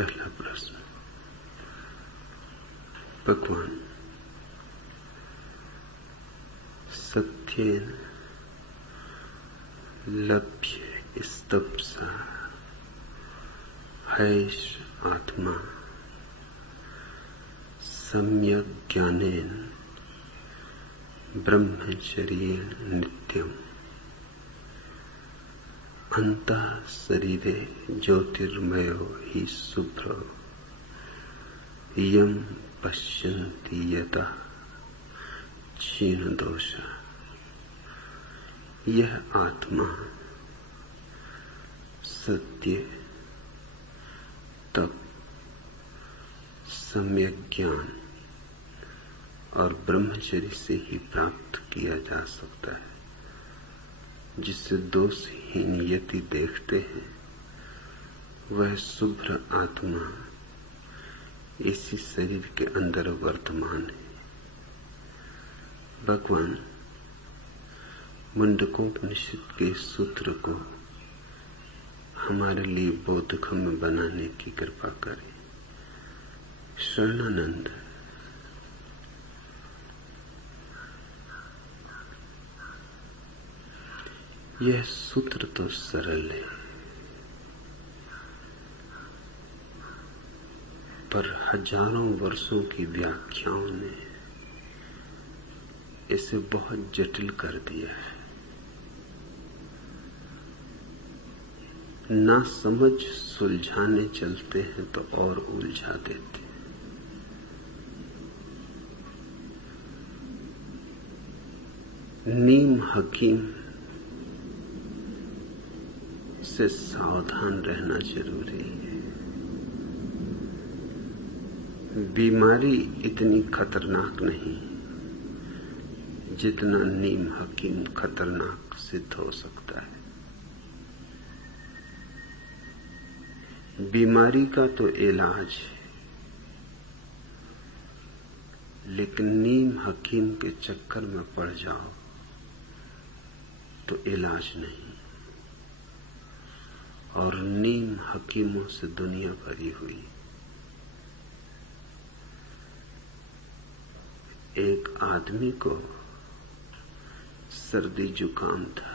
पहला प्रश्न। भगवान, सत्येन लभ्य स्तप्सा हैष आत्मा सम्यक् ज्ञानेन ब्रह्मचर्येण नित्यम् अंतः शरीरे ज्योतिर्मयो हि शुभ्रो यं पश्यन्ति यतः क्षीण दोष। यह आत्मा सत्य तप सम्यक ज्ञान और ब्रह्मचर्य से ही प्राप्त किया जा सकता है, जिससे दोषहीन यति देखते हैं वह शुभ्र आत्मा इसी शरीर के अंदर वर्तमान है। भगवान, मुंडकोपनिषद के सूत्र को हमारे लिए बोधगम्य बनाने की कृपा करें। शरणानंद। यह सूत्र तो सरल है, पर हजारों वर्षों की व्याख्याओं ने इसे बहुत जटिल कर दिया है। ना समझ सुलझाने चलते हैं तो और उलझा देते। नीम हकीम से सावधान रहना जरूरी है। बीमारी इतनी खतरनाक नहीं जितना नीम हकीम खतरनाक सिद्ध हो सकता है। बीमारी का तो इलाज है, लेकिन नीम हकीम के चक्कर में पड़ जाओ तो इलाज नहीं। और नीम हकीमों से दुनिया भरी हुई। एक आदमी को सर्दी जुकाम था,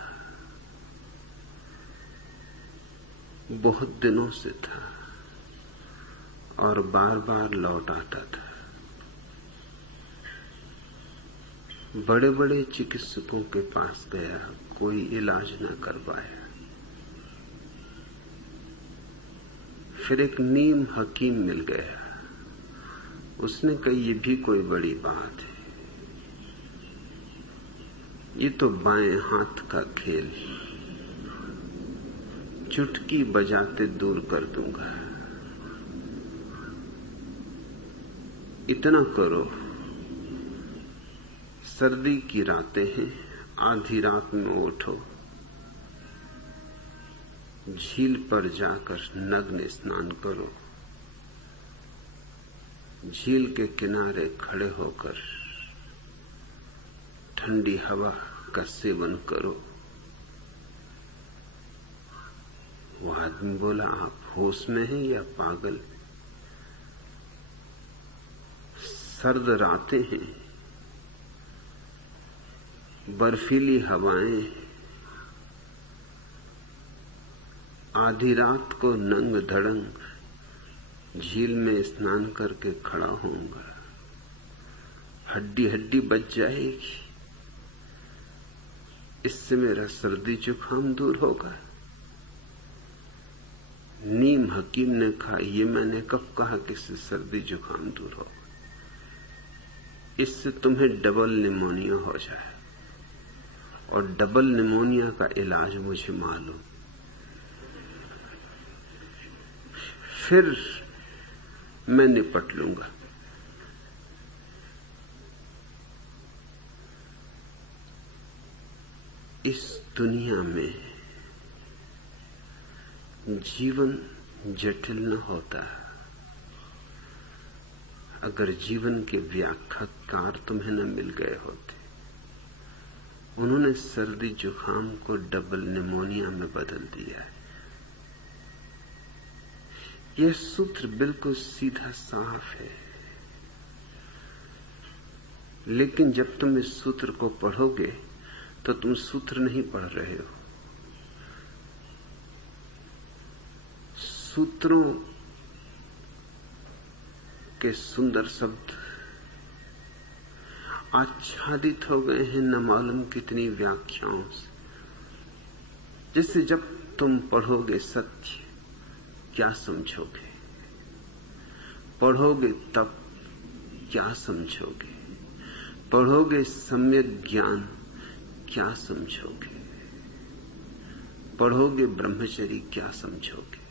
बहुत दिनों से था और बार बार लौट आता था। बड़े बड़े चिकित्सकों के पास गया, कोई इलाज न कर पाया। फिर एक नीम हकीम मिल गया। उसने कही, ये भी कोई बड़ी बात है, ये तो बाएं हाथ का खेल, चुटकी बजाते दूर कर दूंगा। इतना करो, सर्दी की रातें हैं, आधी रात में उठो, झील पर जाकर नग्न स्नान करो, झील के किनारे खड़े होकर ठंडी हवा का सेवन करो। वो आदमी बोला, आप होश में हैं या पागल? सर्द रातें हैं, बर्फीली हवाएं, आधी रात को नंग धड़ंग झील में स्नान करके खड़ा होऊंगा, हड्डी हड्डी बच जाएगी, इससे मेरा सर्दी जुकाम दूर होगा। नीम हकीम ने कहा, ये मैंने कब कहा कि इससे सर्दी जुकाम दूर हो? इससे तुम्हें डबल निमोनिया हो जाए, और डबल निमोनिया का इलाज मुझे मालूम। फिर मैं निपट लूंगा। इस दुनिया में जीवन जटिल न होता अगर जीवन के व्याख्याकार तुम्हें न मिल गए होते। उन्होंने सर्दी जुकाम को डबल निमोनिया में बदल दिया है। यह सूत्र बिल्कुल सीधा साफ है, लेकिन जब तुम इस सूत्र को पढ़ोगे तो तुम सूत्र नहीं पढ़ रहे हो। सूत्रों के सुंदर शब्द आच्छादित हो गए हैं न मालूम कितनी व्याख्याओं से। जिससे जब तुम पढ़ोगे सत्य, क्या समझोगे? पढ़ोगे तब क्या समझोगे? पढ़ोगे सम्यक ज्ञान, क्या समझोगे? पढ़ोगे ब्रह्मचर्य, क्या समझोगे?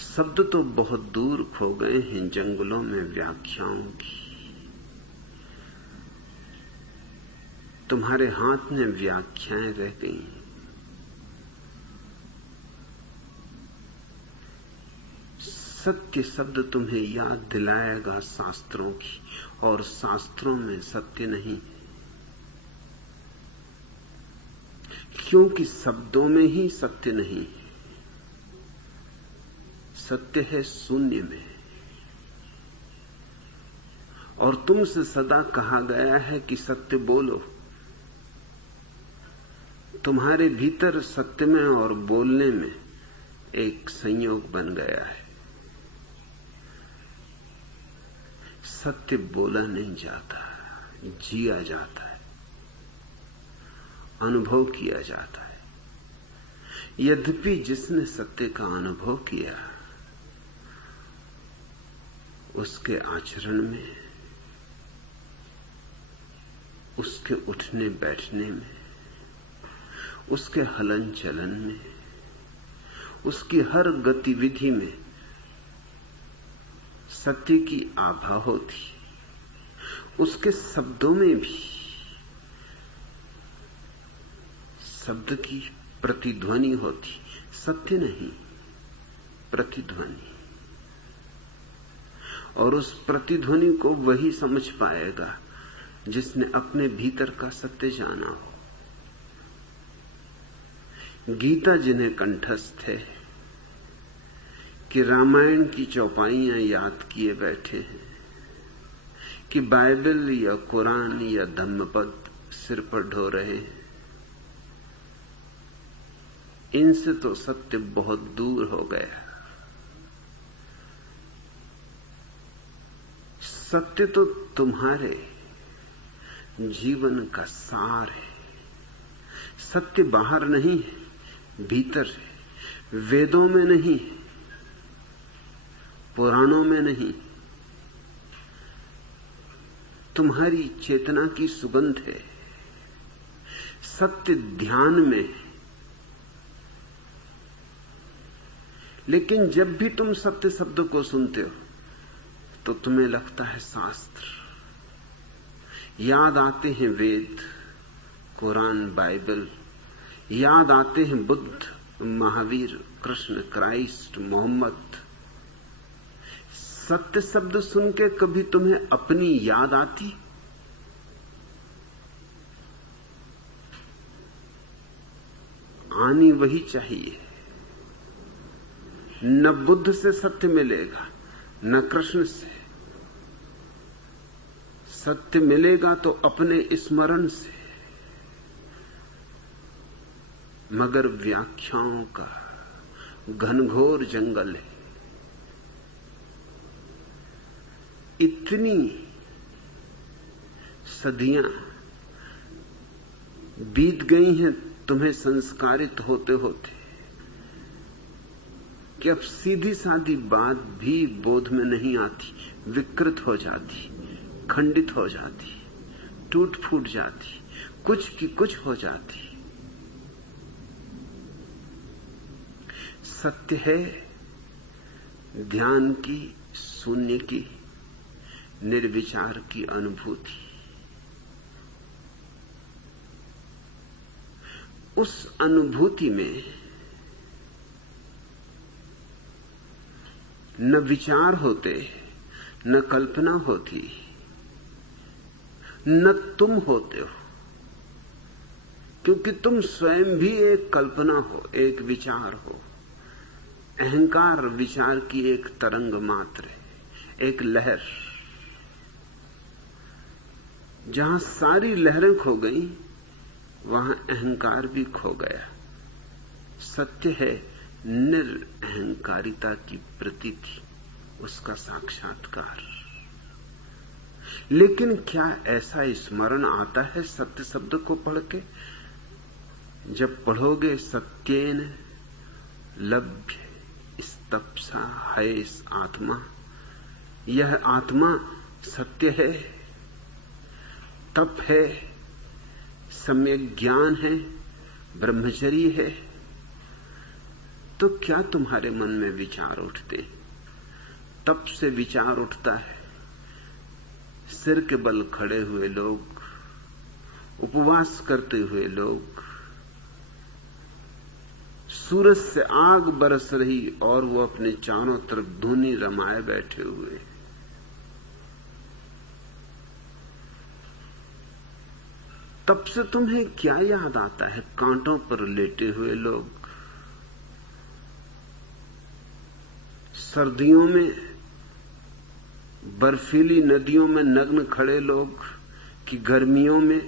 शब्द तो बहुत दूर खो गए हैं जंगलों में व्याख्याओं की। तुम्हारे हाथ में व्याख्याएं रह गई। सत्य शब्द तुम्हें याद दिलाएगा शास्त्रों की, और शास्त्रों में सत्य नहीं, क्योंकि शब्दों में ही सत्य नहीं। सत्य है शून्य में। और तुमसे सदा कहा गया है कि सत्य बोलो। तुम्हारे भीतर सत्य में और बोलने में एक संयोग बन गया है। सत्य बोला नहीं जाता, जिया जाता है, अनुभव किया जाता है। यद्यपि जिसने सत्य का अनुभव किया, उसके आचरण में, उसके उठने बैठने में, उसके हलन चलन में, उसकी हर गतिविधि में सत्य की आभा होती। उसके शब्दों में भी शब्द की प्रतिध्वनि होती, सत्य नहीं, प्रतिध्वनि। और उस प्रतिध्वनि को वही समझ पाएगा जिसने अपने भीतर का सत्य जाना हो। गीता जिन्हें कंठस्थ है कि रामायण की चौपाइयां याद किए बैठे हैं, कि बाइबल या कुरान या धम्मपद सिर पर ढो रहे हैं, इनसे तो सत्य बहुत दूर हो गया। सत्य तो तुम्हारे जीवन का सार है। सत्य बाहर नहीं है, भीतर है। वेदों में नहीं, पुराणों में नहीं, तुम्हारी चेतना की सुगंध है। सत्य ध्यान में। लेकिन जब भी तुम सत्य शब्द को सुनते हो तो तुम्हें लगता है शास्त्र, याद आते हैं वेद, कुरान, बाइबल, याद आते हैं बुद्ध, महावीर, कृष्ण, क्राइस्ट, मोहम्मद। सत्य शब्द सुन के कभी तुम्हें अपनी याद आती? आनी वही चाहिए। न बुद्ध से सत्य मिलेगा, न कृष्ण से। सत्य मिलेगा तो अपने स्मरण से। मगर व्याख्याओं का घनघोर जंगल है। इतनी सदियां बीत गई हैं तुम्हें संस्कारित होते होते, कि अब सीधी सादी बात भी बोध में नहीं आती, विकृत हो जाती, खंडित हो जाती, टूट फूट जाती, कुछ की कुछ हो जाती। सत्य है ध्यान की, शून्य की, निर्विचार की अनुभूति। उस अनुभूति में न विचार होते, न कल्पना होती, न तुम होते हो, क्योंकि तुम स्वयं भी एक कल्पना हो, एक विचार हो। अहंकार विचार की एक तरंग मात्र है, एक लहर। जहां सारी लहरें खो गई वहां अहंकार भी खो गया। सत्य है निरअहंकारिता की प्रतीति, उसका साक्षात्कार। लेकिन क्या ऐसा स्मरण आता है सत्य शब्द को पढ़ के? जब पढ़ोगे सत्येन लभ्य स्तप्सा है आत्मा, यह आत्मा सत्य है, तप है, सम्यक ज्ञान है, ब्रह्मचर्य है, तो क्या तुम्हारे मन में विचार उठते? तप से विचार उठता है। सिर के बल खड़े हुए लोग, उपवास करते हुए लोग, सूरज से आग बरस रही और वो अपने चारों तरफ धुनी रमाए बैठे हुए। तब से तुम्हें क्या याद आता है? कांटों पर लेटे हुए लोग, सर्दियों में बर्फीली नदियों में नग्न खड़े लोग, कि गर्मियों में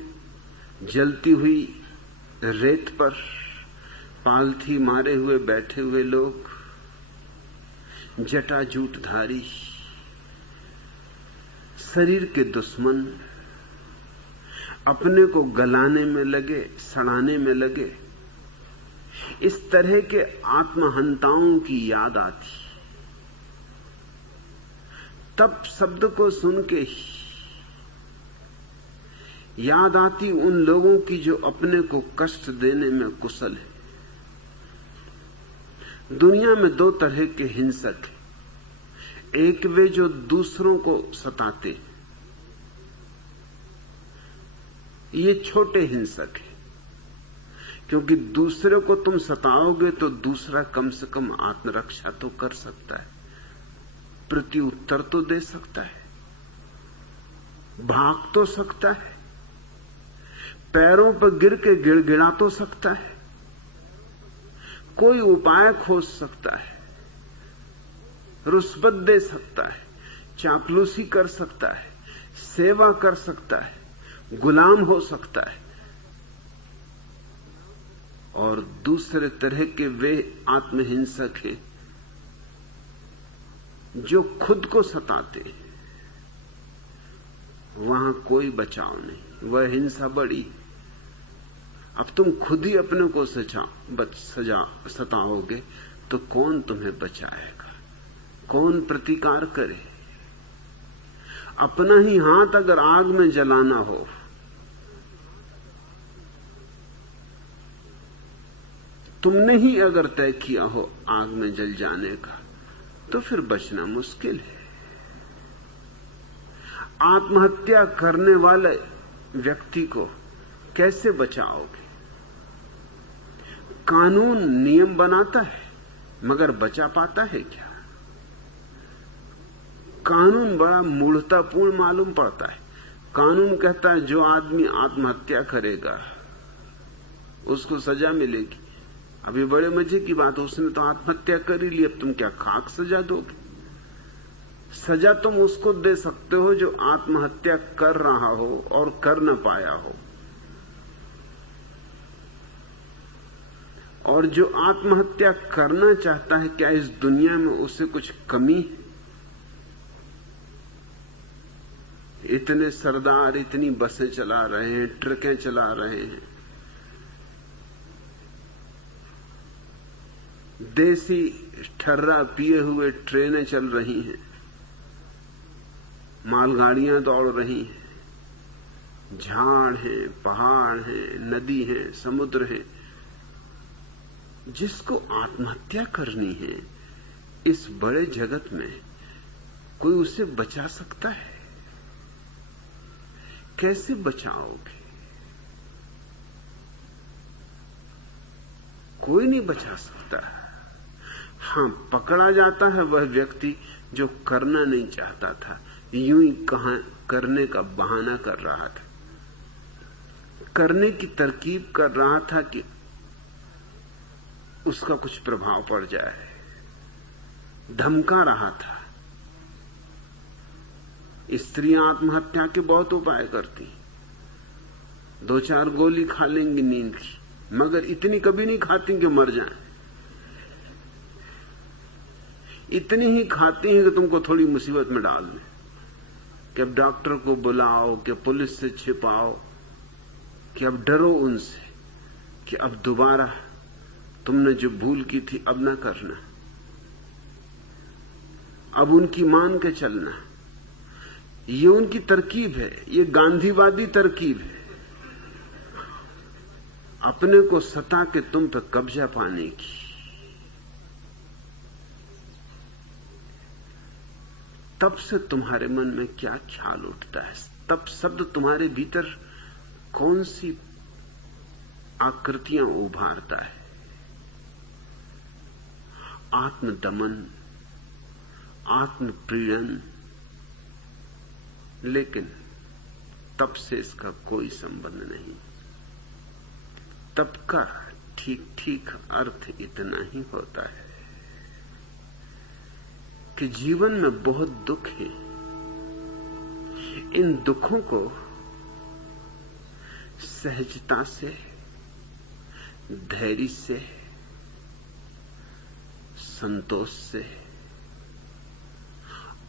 जलती हुई रेत पर पालथी मारे हुए बैठे हुए लोग, जटाजूटधारी, शरीर के दुश्मन, अपने को गलाने में लगे, सड़ाने में लगे, इस तरह के आत्महंताओं की याद आती। तब शब्द को सुन के याद आती उन लोगों की जो अपने को कष्ट देने में कुशल है। दुनिया में दो तरह के हिंसक हैं। एक वे जो दूसरों को सताते, ये छोटे हिंसक हैं, क्योंकि दूसरे को तुम सताओगे तो दूसरा कम से कम आत्मरक्षा तो कर सकता है, प्रत्युत्तर तो दे सकता है, भाग तो सकता है, पैरों पर गिर के गिड़गिड़ा तो सकता है, कोई उपाय खोज सकता है, रुस्बत दे सकता है, चापलूसी कर सकता है, सेवा कर सकता है, गुलाम हो सकता है। और दूसरे तरह के वे आत्महिंसक हैं जो खुद को सताते हैं। वहां कोई बचाव नहीं, वह हिंसा बड़ी। अब तुम खुद ही अपने को सताओगे तो कौन तुम्हें बचाएगा, कौन प्रतिकार करे? अपना ही हाथ अगर आग में जलाना हो तुमने ही अगर तय किया हो आग में जल जाने का, तो फिर बचना मुश्किल है। आत्महत्या करने वाले व्यक्ति को कैसे बचाओगे? कानून नियम बनाता है मगर बचा पाता है क्या? कानून बड़ा मूढ़तापूर्ण मालूम पड़ता है। कानून कहता है जो आदमी आत्महत्या करेगा उसको सजा मिलेगी। अभी बड़े मजे की बात, उसने तो आत्महत्या कर ही ली, अब तुम क्या खाक सजा दोगे? सजा तुम उसको दे सकते हो जो आत्महत्या कर रहा हो और कर न पाया हो, और जो आत्महत्या करना चाहता है, क्या इस दुनिया में उससे कुछ कमी है? इतने सरदार इतनी बसें चला रहे हैं, ट्रकें चला रहे हैं, देसी ठर्रा पिए हुए ट्रेनें चल रही हैं, मालगाड़ियां दौड़ रही हैं, झाड़ हैं, पहाड़ हैं, नदी है, समुद्र है। जिसको आत्महत्या करनी है इस बड़े जगत में, कोई उसे बचा सकता है? कैसे बचाओगे? कोई नहीं बचा सकता। हां, पकड़ा जाता है वह व्यक्ति जो करना नहीं चाहता था, यूं ही करने का बहाना कर रहा था, करने की तरकीब कर रहा था कि उसका कुछ प्रभाव पड़ जाए। धमका रहा था। स्त्रियां आत्महत्या के बहुत उपाय करती, 2-4 गोली खा लेंगी नींद की, मगर इतनी कभी नहीं खाती कि मर जाएं। इतनी ही खाती हैं कि तुमको थोड़ी मुसीबत में डाल दें, कि अब डॉक्टर को बुलाओ, कि पुलिस से छिपाओ, कि अब डरो उनसे, कि अब दोबारा तुमने जो भूल की थी अब ना करना, अब उनकी मान के चलना। ये उनकी तरकीब है, ये गांधीवादी तरकीब है, अपने को सता के तुम पे कब्जा पाने की। तब से तुम्हारे मन में क्या ख्याल उठता है, तब शब्द तुम्हारे भीतर कौन सी आकृतियां उभारता है? आत्मदमन, आत्मप्रीड़न। लेकिन तब से इसका कोई संबंध नहीं। तब का ठीक ठीक अर्थ इतना ही होता है कि जीवन में बहुत दुख है। इन दुखों को सहजता से, धैर्य से, संतोष से,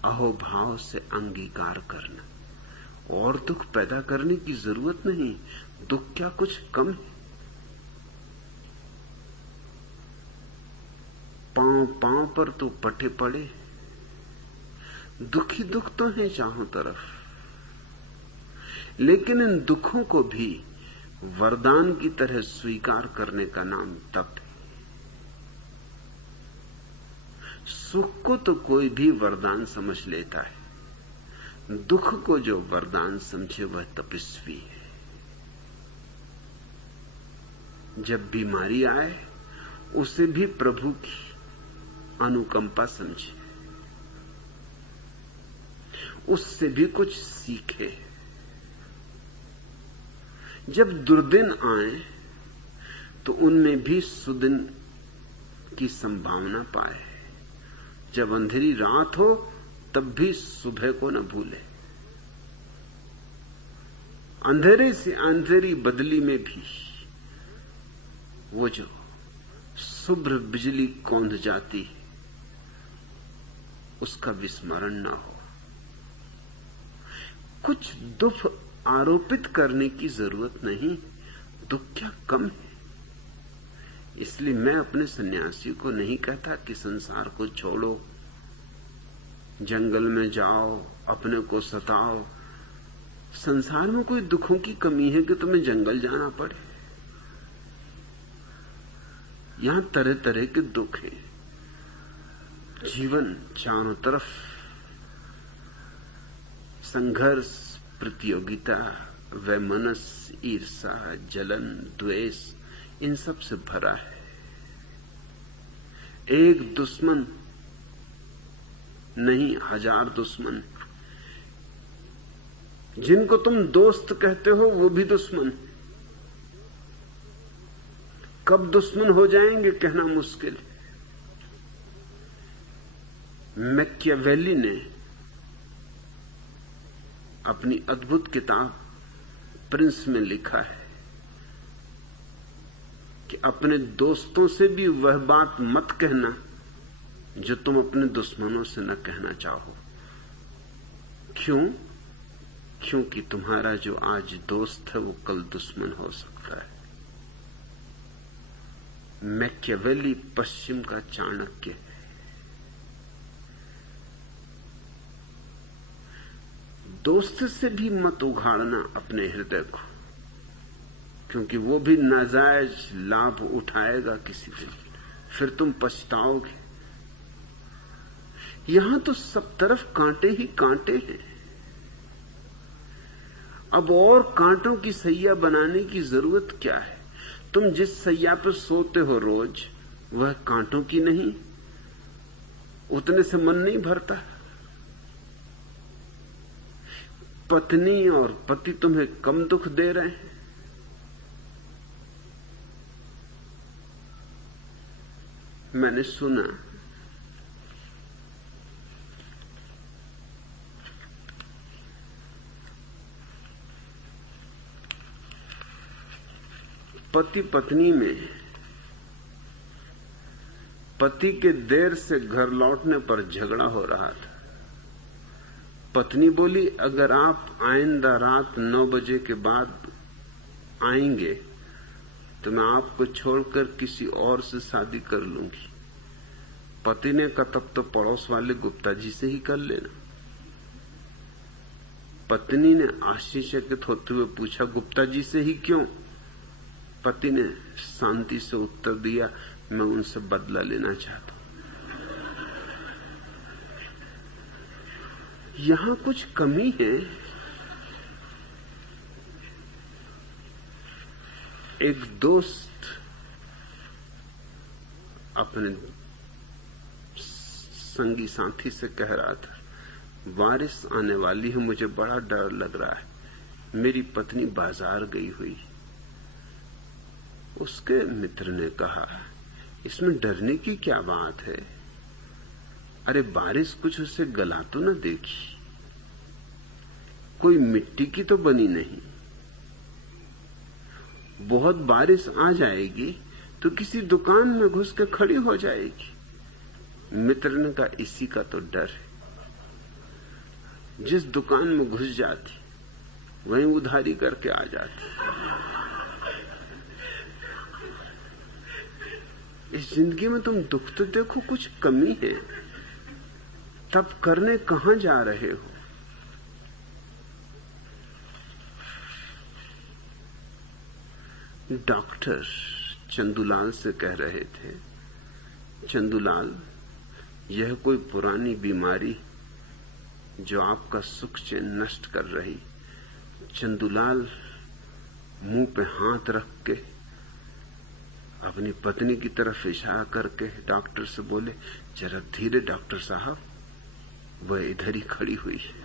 अहोभाव से अंगीकार करना। और दुख पैदा करने की जरूरत नहीं। दुख क्या कुछ कम है? पांव पांव पर तो पटे पड़े, दुख ही दुख तो है चारों तरफ। लेकिन इन दुखों को भी वरदान की तरह स्वीकार करने का नाम तप है। सुख को तो कोई भी वरदान समझ लेता है, दुख को जो वरदान समझे वह तपस्वी है। जब बीमारी आए उसे भी प्रभु की अनुकंपा समझे, उससे भी कुछ सीखे। जब दुर्दिन आए तो उनमें भी सुदिन की संभावना पाए। जब अंधेरी रात हो तब भी सुबह को न भूले। अंधेरे से अंधेरी बदली में भी वो जो शुभ्र बिजली कौंध जाती है उसका विस्मरण न हो। कुछ दुख आरोपित करने की जरूरत नहीं। दुख क्या कम है? इसलिए मैं अपने सन्यासी को नहीं कहता कि संसार को छोड़ो, जंगल में जाओ, अपने को सताओ। संसार में कोई दुखों की कमी है कि तुम्हें जंगल जाना पड़े? यहां तरह तरह के दुख हैं। जीवन चारों तरफ संघर्ष, प्रतियोगिता, वैमनस्य, ईर्षा, जलन, द्वेष, इन सब से भरा है। एक दुश्मन नहीं, 1000 दुश्मन। जिनको तुम दोस्त कहते हो वो भी दुश्मन। कब दुश्मन हो जाएंगे कहना मुश्किल है। मैकियावेली ने अपनी अद्भुत किताब प्रिंस में लिखा है कि अपने दोस्तों से भी वह बात मत कहना जो तुम अपने दुश्मनों से न कहना चाहो। क्यों? क्योंकि तुम्हारा जो आज दोस्त है वो कल दुश्मन हो सकता है। मैकियावेली पश्चिम का चाणक्य है। दोस्त से भी मत उघाड़ना अपने हृदय को, क्योंकि वो भी नाजायज लाभ उठाएगा किसी दिन, फिर तुम पछताओगे। यहां तो सब तरफ कांटे ही कांटे हैं। अब और कांटों की सैया बनाने की जरूरत क्या है? तुम जिस सैया पर सोते हो रोज वह कांटों की नहीं, उतने से मन नहीं भरता। पत्नी और पति तुम्हें कम दुख दे रहे हैं, मैंने सुना पति पत्नी में पति के देर से घर लौटने पर झगड़ा हो रहा था। पत्नी बोली, अगर आप आइंदा रात 9 बजे के बाद आएंगे तो मैं आपको छोड़कर किसी और से शादी कर लूंगी। पति ने कहा, तब तो पड़ोस वाले गुप्ता जी से ही कर लेना। पत्नी ने आश्चर्यचकित होते हुए पूछा, गुप्ता जी से ही क्यों? पति ने शांति से उत्तर दिया, मैं उनसे बदला लेना चाहता हूं। यहां कुछ कमी है। एक दोस्त अपने संगी साथी से कह रहा था, बारिश आने वाली है, मुझे बड़ा डर लग रहा है, मेरी पत्नी बाजार गई हुई। उसके मित्र ने कहा, इसमें डरने की क्या बात है? अरे बारिश कुछ उसे गला तो न देखी, कोई मिट्टी की तो बनी नहीं। बहुत बारिश आ जाएगी तो किसी दुकान में घुस के खड़ी हो जाएगी। मित्र ने कहा, इसी का तो डर है। जिस दुकान में घुस जाती वहीं उधारी करके आ जाती। इस जिंदगी में तुम दुख तो देखो, कुछ कमी है, तब करने कहां जा रहे हो? डॉक्टर चंदूलाल से कह रहे थे, चंदूलाल, यह कोई पुरानी बीमारी जो आपका सुख चैन नष्ट कर रही। चंदूलाल मुंह पे हाथ रख के अपनी पत्नी की तरफ इशारा करके डॉक्टर से बोले, जरा धीरे डॉक्टर साहब, वह इधर ही खड़ी हुई है।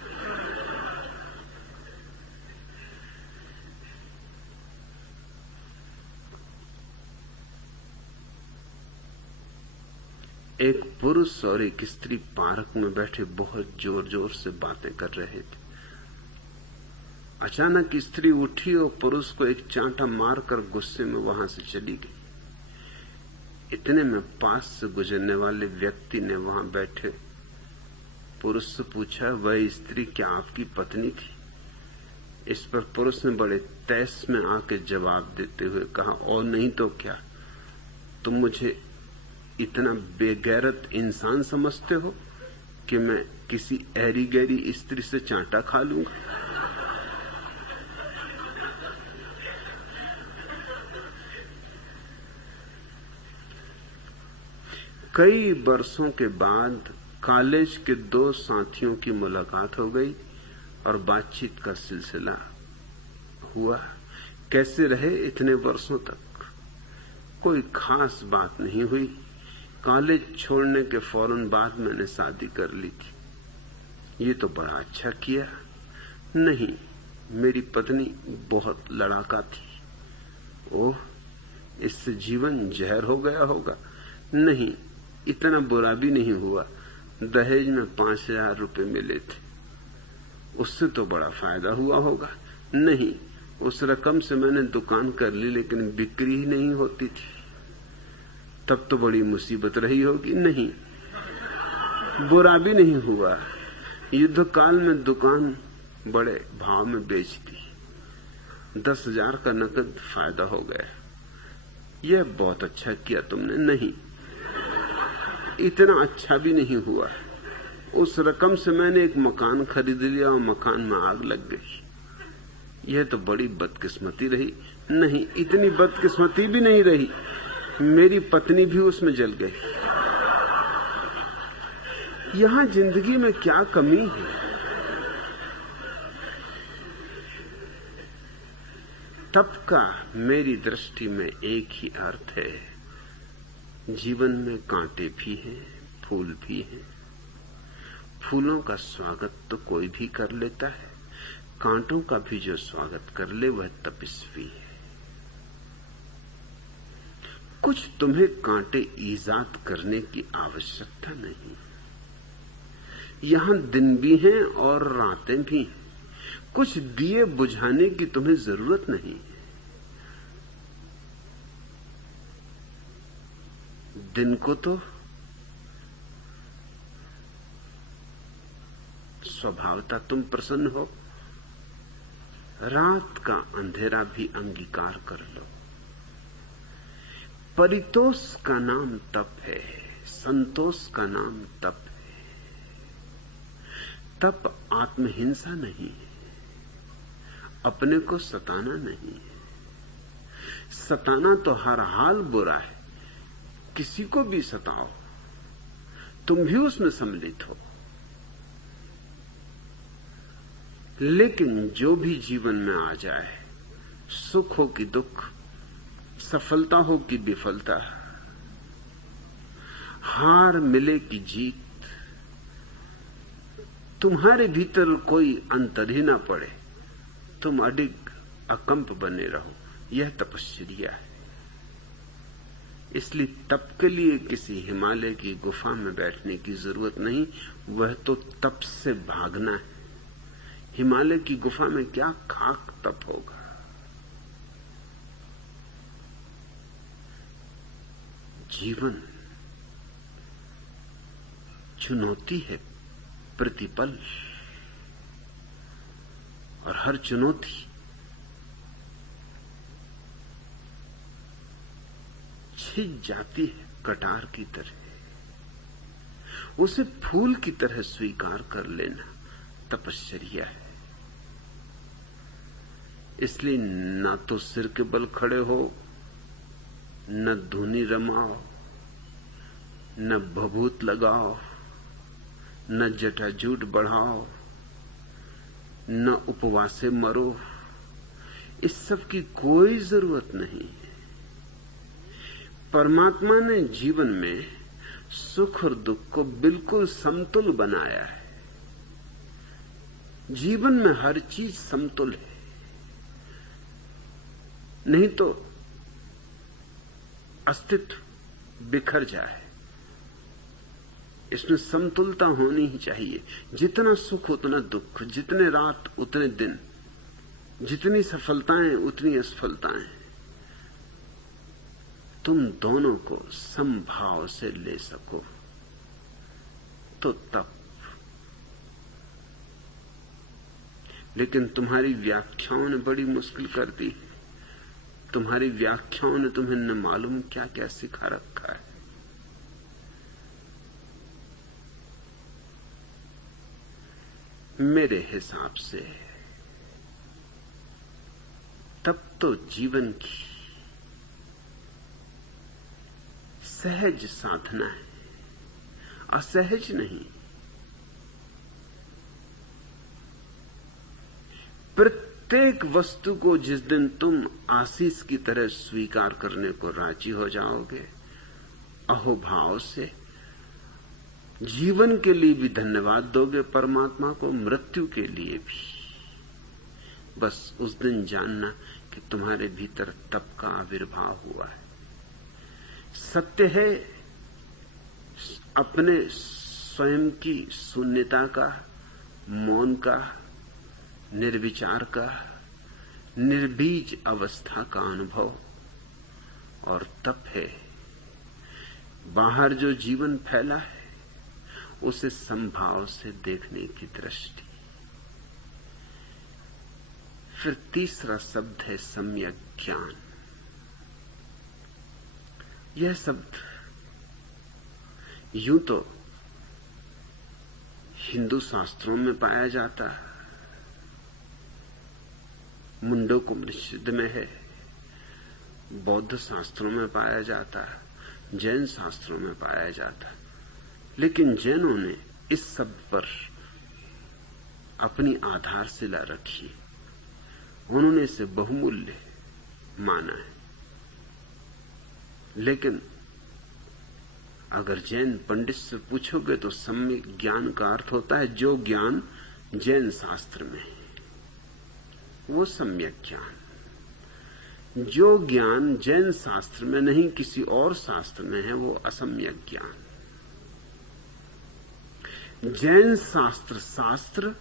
एक पुरुष और एक स्त्री पार्क में बैठे बहुत जोर जोर से बातें कर रहे थे। अचानक स्त्री उठी और पुरुष को एक चांटा मारकर गुस्से में वहां से चली गई। इतने में पास से गुजरने वाले व्यक्ति ने वहां बैठे पुरुष से पूछा, वह स्त्री क्या आपकी पत्नी थी? इस पर पुरुष ने बड़े तैस में आके जवाब देते हुए कहा, और नहीं तो क्या, तुम मुझे इतना बेगैरत इंसान समझते हो कि मैं किसी ऐरी गैरी स्त्री से चांटा खा लूंगा? कई वर्षों के बाद कॉलेज के 2 साथियों की मुलाकात हो गई और बातचीत का सिलसिला हुआ। कैसे रहे इतने वर्षों तक? कोई खास बात नहीं हुई। कॉलेज छोड़ने के फौरन बाद मैंने शादी कर ली थी। ये तो बड़ा अच्छा किया। नहीं, मेरी पत्नी बहुत लड़ाका थी। ओह, इससे जीवन जहर हो गया होगा। नहीं, इतना बुरा भी नहीं हुआ। दहेज में 5000 रुपए मिले थे, उससे तो बड़ा फायदा हुआ होगा। नहीं, उस रकम से मैंने दुकान कर ली, लेकिन बिक्री ही नहीं होती थी, तब तो बड़ी मुसीबत रही होगी। नहीं, बुरा भी नहीं हुआ। युद्ध काल में दुकान बड़े भाव में बेच दी, 10,000 का नकद फायदा हो गया। यह बहुत अच्छा किया तुमने। नहीं, इतना अच्छा भी नहीं हुआ। उस रकम से मैंने एक मकान खरीद लिया और मकान में आग लग गई। यह तो बड़ी बदकिस्मती रही। नहीं, इतनी बदकिस्मती भी नहीं रही, मेरी पत्नी भी उसमें जल गई। यहां जिंदगी में क्या कमी है? तब का मेरी दृष्टि में एक ही अर्थ है, जीवन में कांटे भी हैं, फूल भी हैं। फूलों का स्वागत तो कोई भी कर लेता है, कांटों का भी जो स्वागत कर ले वह तपस्वी है। कुछ तुम्हें कांटे ईजाद करने की आवश्यकता नहीं। यहां दिन भी हैं और रातें भी हैं। कुछ दिए बुझाने की तुम्हें जरूरत नहीं। दिन को तो स्वभावतः तुम प्रसन्न हो, रात का अंधेरा भी अंगीकार कर लो। परितोष का नाम तप है, संतोष का नाम तप है। तप आत्महिंसा नहीं है, अपने को सताना नहीं है। सताना तो हर हाल बुरा है, किसी को भी सताओ, तुम भी उसमें सम्मिलित हो। लेकिन जो भी जीवन में आ जाए, सुख हो कि दुख, सफलता हो कि विफलता, हार मिले कि जीत, तुम्हारे भीतर कोई अंतर ही ना पड़े, तुम अडिग अकंप बने रहो, यह तपस्या है। इसलिए तप के लिए किसी हिमालय की गुफा में बैठने की जरूरत नहीं, वह तो तप से भागना है। हिमालय की गुफा में क्या खाक तप होगा। जीवन चुनौती है प्रतिपल, और हर चुनौती छिज जाती है कटार की तरह, उसे फूल की तरह स्वीकार कर लेना तपस्या है। इसलिए ना तो सिर के बल खड़े हो, न धुनी रमाओ, न भभूत लगाओ, न जटाजूट बढ़ाओ, न उपवासे मरो। इस सब की कोई जरूरत नहीं। परमात्मा ने जीवन में सुख और दुख को बिल्कुल समतुल बनाया है। जीवन में हर चीज समतुल है, नहीं तो अस्तित्व बिखर जाए। इसमें समतुलता होनी ही चाहिए। जितना सुख उतना दुख, जितने रात उतने दिन, जितनी सफलताएं उतनी असफलताएं, तुम दोनों को समभाव से ले सको तो तब। लेकिन तुम्हारी व्याख्याओं ने बड़ी मुश्किल कर दी। तुम्हारी व्याख्याओं ने तुम्हें न मालूम क्या क्या सिखा रखा है। मेरे हिसाब से तब तो जीवन की सहज साधना है, असहज नहीं। प्रत्येक वस्तु को जिस दिन तुम आशीष की तरह स्वीकार करने को राजी हो जाओगे, अहोभाव से जीवन के लिए भी धन्यवाद दोगे परमात्मा को, मृत्यु के लिए भी, बस उस दिन जानना कि तुम्हारे भीतर तप का आविर्भाव हुआ है। सत्य है अपने स्वयं की शून्यता का, मौन का, निर्विचार का, निर्बीज अवस्था का अनुभव, और तप है बाहर जो जीवन फैला है उसे संभाव से देखने की दृष्टि। फिर तीसरा शब्द है सम्यक ज्ञान। यह शब्द यूं तो हिंदू शास्त्रों में पाया जाता है, मुंडकोपनिषद में है, बौद्ध शास्त्रों में पाया जाता है, जैन शास्त्रों में पाया जाता है। लेकिन जैनों ने इस शब्द पर अपनी आधारशिला रखी है, उन्होंने इसे बहुमूल्य माना है। लेकिन अगर जैन पंडित से पूछोगे तो सम्यक ज्ञान का अर्थ होता है जो ज्ञान जैन शास्त्र में है, वो सम्यक ज्ञान। जो ज्ञान जैन शास्त्र में नहीं किसी और शास्त्र में है वो असम्यक ज्ञान। जैन शास्त्र शास्त्र,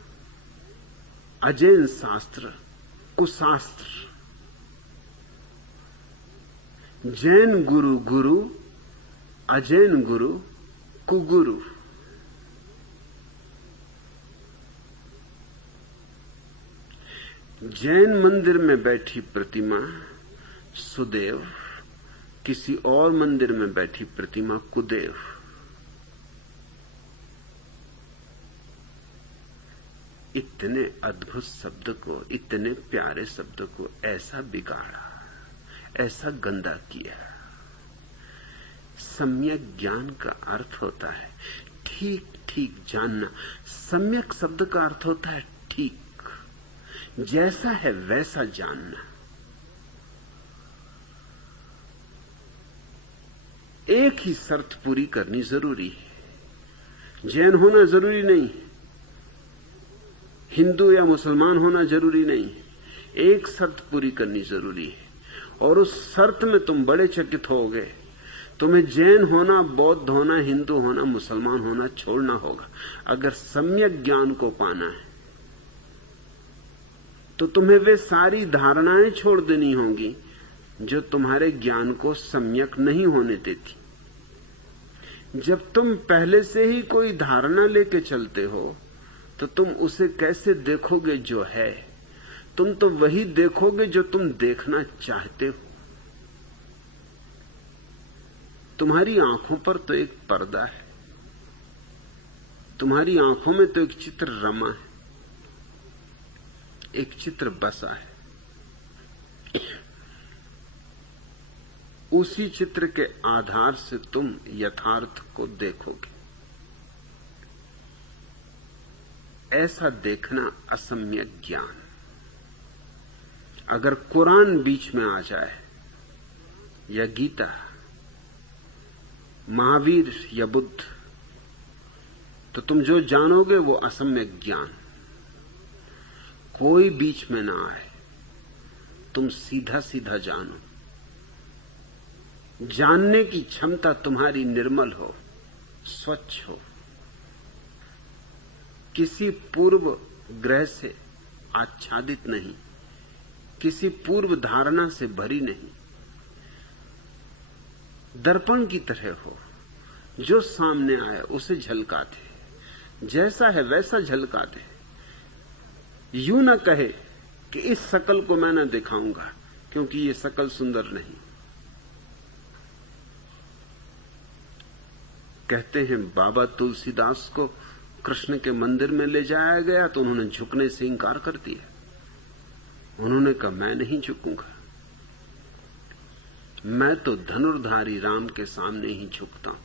अजैन शास्त्र कुशास्त्र। जैन गुरु गुरु, अजैन गुरु कुगुरु। जैन मंदिर में बैठी प्रतिमा सुदेव, किसी और मंदिर में बैठी प्रतिमा कुदेव। इतने अद्भुत शब्द को, इतने प्यारे शब्द को ऐसा बिगाड़ा, ऐसा गंदा किया। सम्यक ज्ञान का अर्थ होता है ठीक ठीक जानना। सम्यक शब्द का अर्थ होता है ठीक, जैसा है वैसा जानना। एक ही शर्त पूरी करनी जरूरी है। जैन होना जरूरी नहीं, हिंदू या मुसलमान होना जरूरी नहीं। एक शर्त पूरी करनी जरूरी है, और उस शर्त में तुम बड़े चकित होगे। तुम्हें जैन होना, बौद्ध होना, हिंदू होना, मुसलमान होना छोड़ना होगा। अगर सम्यक ज्ञान को पाना है तो तुम्हें वे सारी धारणाएं छोड़ देनी होंगी जो तुम्हारे ज्ञान को सम्यक नहीं होने देती। जब तुम पहले से ही कोई धारणा लेके चलते हो तो तुम उसे कैसे देखोगे जो है? तुम तो वही देखोगे जो तुम देखना चाहते हो। तुम्हारी आंखों पर तो एक पर्दा है, तुम्हारी आंखों में तो एक चित्र रमा है, एक चित्र बसा है। उसी चित्र के आधार से तुम यथार्थ को देखोगे। ऐसा देखना असम्यक ज्ञान। अगर कुरान बीच में आ जाए, या गीता, महावीर या बुद्ध, तो तुम जो जानोगे वो असम्यक ज्ञान। कोई बीच में ना आए, तुम सीधा सीधा जानो। जानने की क्षमता तुम्हारी निर्मल हो, स्वच्छ हो, किसी पूर्व ग्रह से आच्छादित नहीं, किसी पूर्व धारणा से भरी नहीं। दर्पण की तरह हो, जो सामने आए उसे झलका दे, जैसा है वैसा झलका दे। यूं न कहे कि इस शकल को मैं न दिखाऊंगा क्योंकि ये शकल सुंदर नहीं। कहते हैं बाबा तुलसीदास को कृष्ण के मंदिर में ले जाया गया तो उन्होंने झुकने से इंकार कर दिया। उन्होंने कहा मैं नहीं झुकूंगा, मैं तो धनुर्धारी राम के सामने ही झुकता हूं।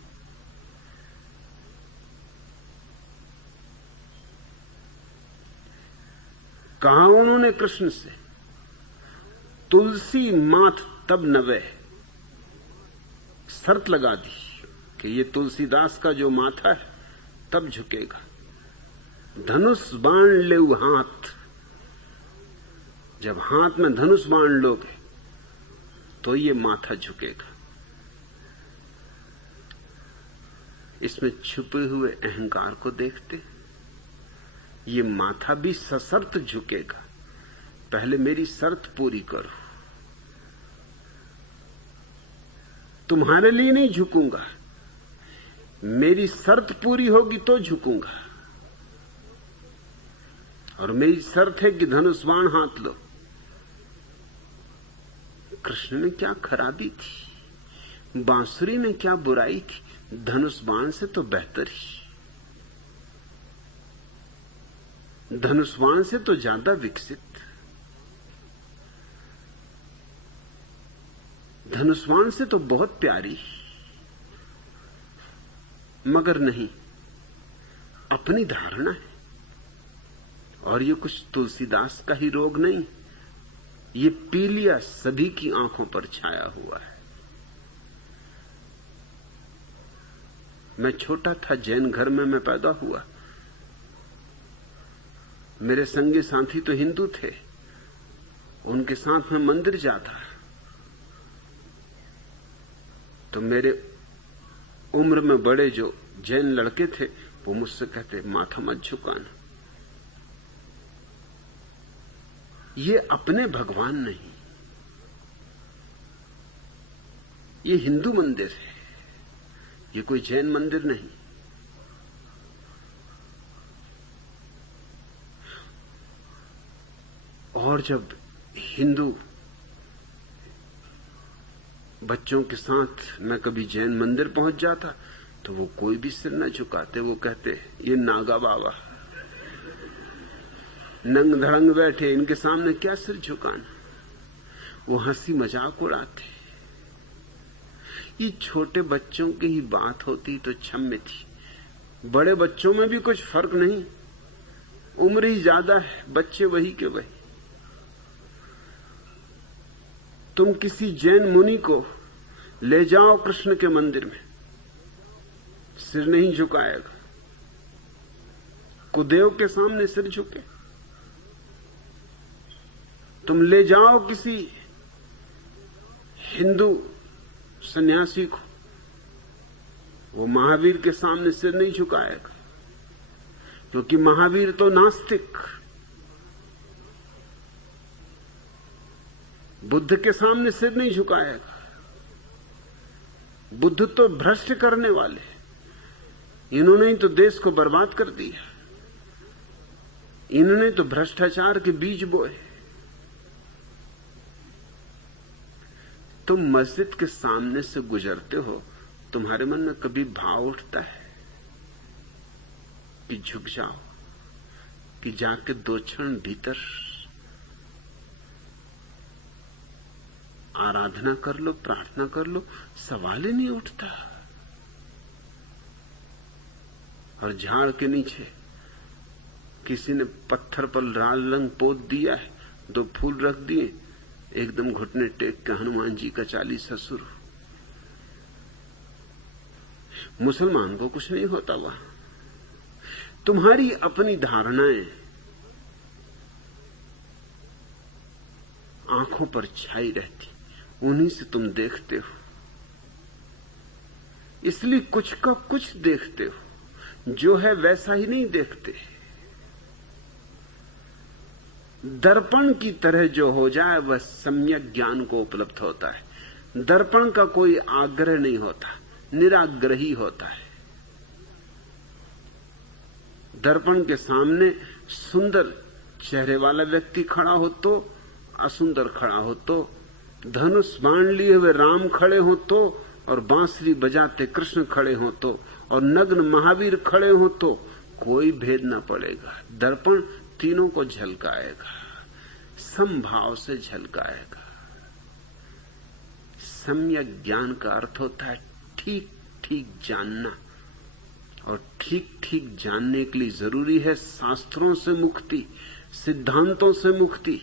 कहा उन्होंने कृष्ण से, तुलसी माथ तब नवे। शर्त लगा दी कि ये तुलसीदास का जो माथा है तब झुकेगा। धनुष बाण ले हाथ, जब हाथ में धनुष बाण लोगे तो ये माथा झुकेगा। इसमें छुपे हुए अहंकार को देखते, ये माथा भी सशर्त झुकेगा। पहले मेरी शर्त पूरी करो। तुम्हारे लिए नहीं झुकूंगा, मेरी शर्त पूरी होगी तो झुकूंगा। और मेरी शर्त है कि धनुष बाण हाथ लो। कृष्ण में क्या खराबी थी, बांसुरी में क्या बुराई थी? धनुष बाण से तो बेहतर ही, धनुष बाण से तो ज्यादा विकसित। धनुष बाण से तो बहुत प्यारी, मगर नहीं, अपनी धारणा है। और ये कुछ तुलसीदास का ही रोग नहीं, ये पीलिया सभी की आंखों पर छाया हुआ है। मैं छोटा था, जैन घर में मैं पैदा हुआ। मेरे संगी साथी तो हिंदू थे, उनके साथ मैं मंदिर जाता तो मेरे उम्र में बड़े जो जैन लड़के थे वो मुझसे कहते माथा मत झुकाना। ये अपने भगवान नहीं, ये हिंदू मंदिर है, ये कोई जैन मंदिर नहीं। और जब हिंदू बच्चों के साथ मैं कभी जैन मंदिर पहुंच जाता तो वो कोई भी सिर न झुकाते। वो कहते ये नागा बाबा नंग धड़ंग बैठे, इनके सामने क्या सिर झुकाना। वो हंसी मजाक उड़ाते। ये छोटे बच्चों की ही बात होती तो क्षम्य थी, बड़े बच्चों में भी कुछ फर्क नहीं, उम्र ही ज्यादा है, बच्चे वही के वही। तुम किसी जैन मुनि को ले जाओ कृष्ण के मंदिर में, सिर नहीं झुकाएगा। कुदेव के सामने सिर झुके। तुम ले जाओ किसी हिंदू सन्यासी को, वो महावीर के सामने सिर नहीं झुकाएगा, क्योंकि महावीर तो नास्तिक। बुद्ध के सामने सिर नहीं झुकाएगा, बुद्ध तो भ्रष्ट करने वाले, इन्होंने ही तो देश को बर्बाद कर दिया, इन्होंने तो भ्रष्टाचार के बीज बोए। तुम मस्जिद के सामने से गुजरते हो, तुम्हारे मन में कभी भाव उठता है कि झुक जाओ, कि जाके 2 क्षण भीतर आराधना कर लो, प्रार्थना कर लो? सवाल ही नहीं उठता। और झाड़ के नीचे किसी ने पत्थर पर लाल रंग पोत दिया है, 2 फूल रख दिए, एकदम घुटने टेक के हनुमान जी का चालीसा शुरू। मुसलमान को कुछ नहीं होता वहां। तुम्हारी अपनी धारणाएं आंखों पर छाई रहती, उन्हीं से तुम देखते हो, इसलिए कुछ का कुछ देखते हो, जो है वैसा ही नहीं देखते। दर्पण की तरह जो हो जाए वह सम्यक ज्ञान को उपलब्ध होता है। दर्पण का कोई आग्रह नहीं होता, निराग्रही होता है। दर्पण के सामने सुंदर चेहरे वाला व्यक्ति खड़ा हो तो, असुंदर खड़ा हो तो, धनुष बाण लिए हुए राम खड़े हो तो, और बांसुरी बजाते कृष्ण खड़े हो तो, और नग्न महावीर खड़े हो तो, कोई भेद ना पड़ेगा। दर्पण तीनों को झलकाएगा, समभाव से झलकाएगा। सम्यक ज्ञान का अर्थ होता है ठीक ठीक जानना, और ठीक ठीक जानने के लिए जरूरी है शास्त्रों से मुक्ति, सिद्धांतों से मुक्ति,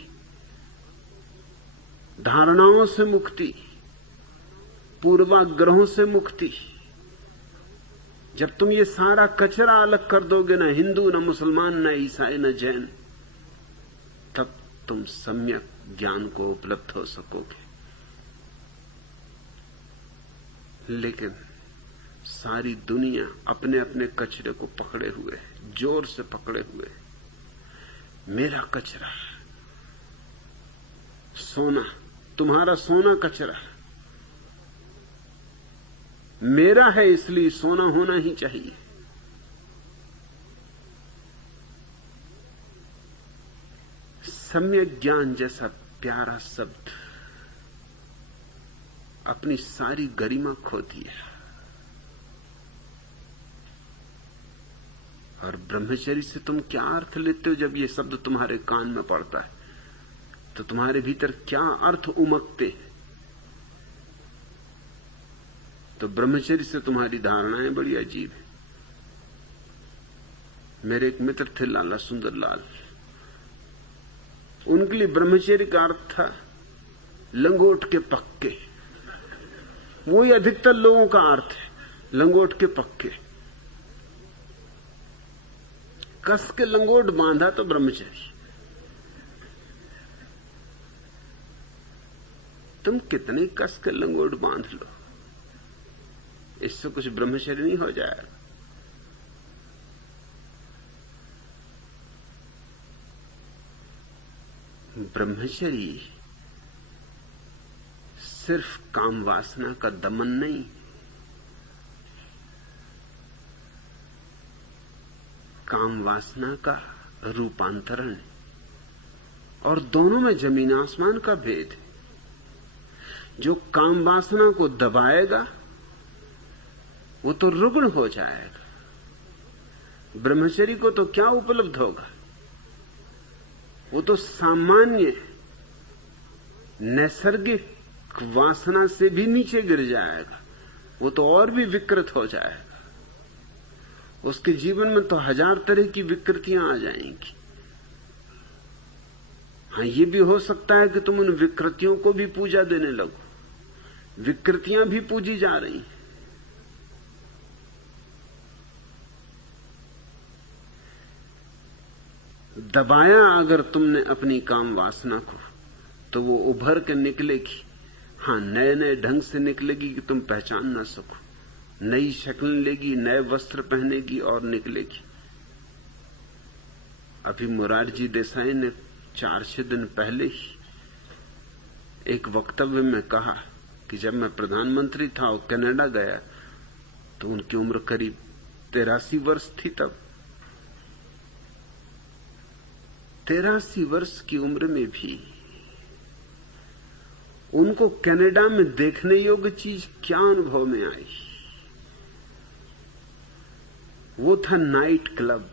धारणाओं से मुक्ति, पूर्वाग्रहों से मुक्ति। जब तुम ये सारा कचरा अलग कर दोगे, ना हिंदू, ना मुसलमान, ना ईसाई, ना जैन, तब तुम सम्यक ज्ञान को उपलब्ध हो सकोगे। लेकिन सारी दुनिया अपने अपने कचरे को पकड़े हुए है, जोर से पकड़े हुए है। मेरा कचरा, सोना, तुम्हारा सोना कचरा, मेरा है इसलिए सोना होना ही चाहिए। सम्यक ज्ञान जैसा प्यारा शब्द अपनी सारी गरिमा खो दिया। और ब्रह्मचर्य से तुम क्या अर्थ लेते हो? जब ये शब्द तुम्हारे कान में पड़ता है तो तुम्हारे भीतर क्या अर्थ उमकते हैं? तो ब्रह्मचर्य से तुम्हारी धारणाएं बड़ी अजीब है। मेरे एक मित्र थे लाला सुंदर लाल, उनके लिए ब्रह्मचर्य का अर्थ था लंगोट के पक्के। वही अधिकतर लोगों का अर्थ है, लंगोट के पक्के। कस के लंगोट बांधा तो ब्रह्मचर्य। तुम कितने कस के लंगोट बांध लो, इससे कुछ ब्रह्मचर्य नहीं हो जाएगा। ब्रह्मचर्य सिर्फ काम वासना का दमन नहीं, काम वासना का रूपांतरण है और दोनों में जमीन आसमान का भेद है। जो काम वासना को दबाएगा वो तो रुग्ण हो जाएगा। ब्रह्मचर्य को तो क्या उपलब्ध होगा? वो तो सामान्य नैसर्गिक वासना से भी नीचे गिर जाएगा। वो तो और भी विकृत हो जाएगा। उसके जीवन में तो 1000 तरह की विकृतियां आ जाएंगी। हाँ, ये भी हो सकता है कि तुम उन विकृतियों को भी पूजा देने लगो। विकृतियां भी पूजी जा रही हैं। दबाया अगर तुमने अपनी काम वासना को, तो वो उभर के निकलेगी। हाँ, नए नए ढंग से निकलेगी कि तुम पहचान ना सको। नई शक्ल लेगी, नए वस्त्र पहनेगी और निकलेगी। अभी मोरारजी देसाई ने 4-6 दिन पहले ही एक वक्तव्य में कहा कि जब मैं प्रधानमंत्री था और कनाडा गया तो उनकी उम्र करीब 83 वर्ष थी। तब 83 वर्ष की उम्र में भी उनको कनाडा में देखने योग्य चीज क्या अनुभव में आई? वो था नाइट क्लब,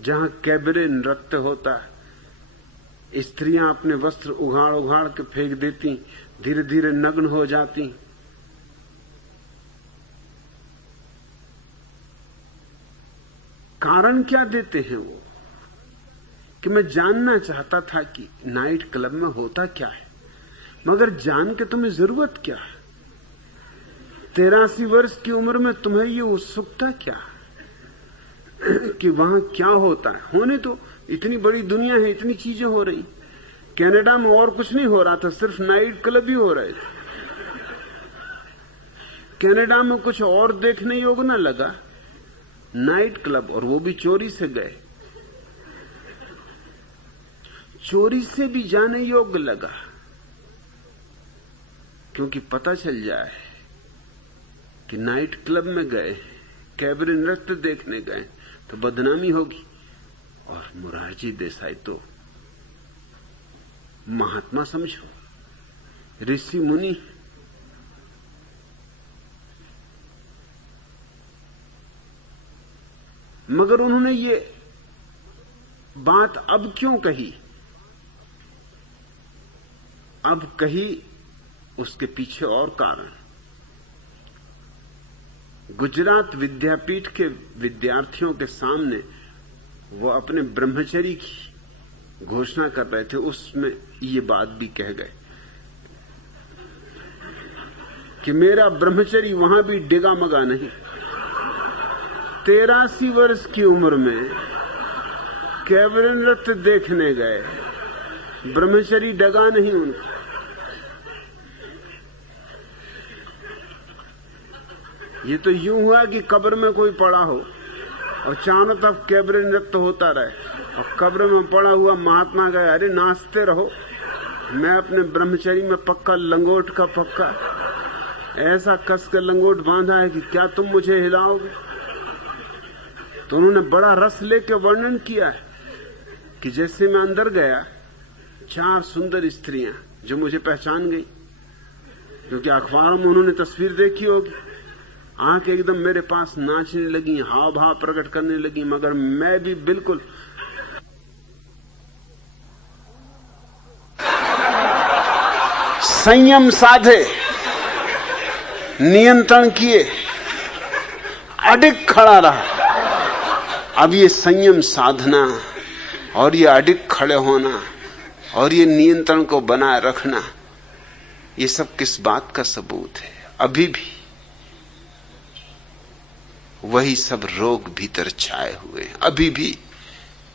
जहां कैबरे नृत्य होता है। स्त्रियां अपने वस्त्र उघाड़ उघाड़ के फेंक देती, धीरे धीरे नग्न हो जाती। कारण क्या देते हैं वो? कि मैं जानना चाहता था कि नाइट क्लब में होता क्या है, मगर जान के तुम्हें जरूरत क्या है? 83 वर्ष की उम्र में तुम्हें ये उत्सुकता क्या कि वहां क्या होता है? होने तो इतनी बड़ी दुनिया है, इतनी चीजें हो रही। कनाडा में और कुछ नहीं हो रहा था, सिर्फ नाइट क्लब ही हो रहे थे। कनाडा में कुछ और देखने योग्य न लगा, नाइट क्लब, और वो भी चोरी से गए। चोरी से भी जाने योग्य लगा, क्योंकि पता चल जाए कि नाइट क्लब में गए, कैबरे नृत्य देखने गए तो बदनामी होगी। और मोरारजी देसाई तो महात्मा समझो, ऋषि मुनि। मगर उन्होंने ये बात अब क्यों कही? अब कही उसके पीछे और कारण। गुजरात विद्यापीठ के विद्यार्थियों के सामने वो अपने ब्रह्मचर्य की घोषणा कर रहे थे। उसमें ये बात भी कह गए कि मेरा ब्रह्मचर्य वहां भी डिगा मगा नहीं। 83 वर्ष की उम्र में कैबरे नृत्य देखने गए, ब्रह्मचर्य डगा नहीं उनका। ये तो यूं हुआ कि कब्र में कोई पड़ा हो और चारों तरफ कैबरे नृत्य होता रहे, और कब्र में पड़ा हुआ महात्मा गए, अरे नाचते रहो, मैं अपने ब्रह्मचर्य में पक्का लंगोट का पक्का ऐसा कस के लंगोट बांधा है कि क्या तुम मुझे हिलाओगे? तो उन्होंने बड़ा रस लेके वर्णन किया है कि जैसे मैं अंदर गया, 4 सुंदर स्त्रियां जो मुझे पहचान गई, क्योंकि अखबारों में उन्होंने तस्वीर देखी होगी, आंखें एकदम मेरे पास नाचने लगी, हाव भाव प्रकट करने लगी। मगर मैं भी बिल्कुल संयम साधे, नियंत्रण किए, अडिग खड़ा रहा। अब ये संयम साधना और ये अडिग खड़े होना और ये नियंत्रण को बनाए रखना, ये सब किस बात का सबूत है? अभी भी वही सब रोग भीतर छाए हुए हैं। अभी भी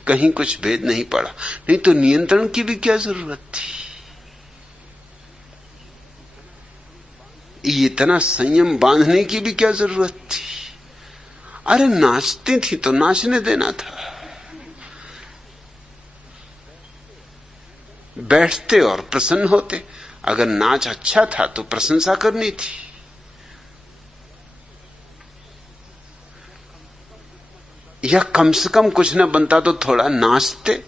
कहीं कुछ भेद नहीं पड़ा। नहीं तो नियंत्रण की भी क्या जरूरत थी? इतना संयम बांधने की भी क्या जरूरत थी? अरे नाचती थी तो नाचने देना था, बैठते और प्रसन्न होते। अगर नाच अच्छा था तो प्रशंसा करनी थी। या कम से कम कुछ न बनता तो थोड़ा नाचते।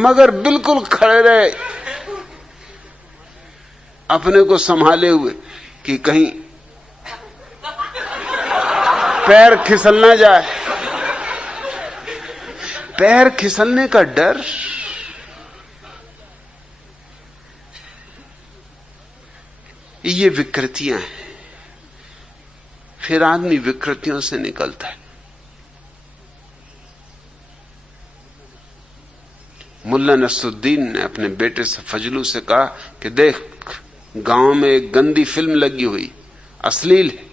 मगर बिल्कुल खड़े रहे, अपने को संभाले हुए कि कहीं पैर फिसल ना जाए। पैर फिसलने का डर, ये विकृतियां हैं। फिर आदमी विकृतियों से निकलता है। मुल्ला नसरुद्दीन ने अपने बेटे से फजलू से कहा कि देख, गांव में एक गंदी फिल्म लगी हुई, अश्लील है,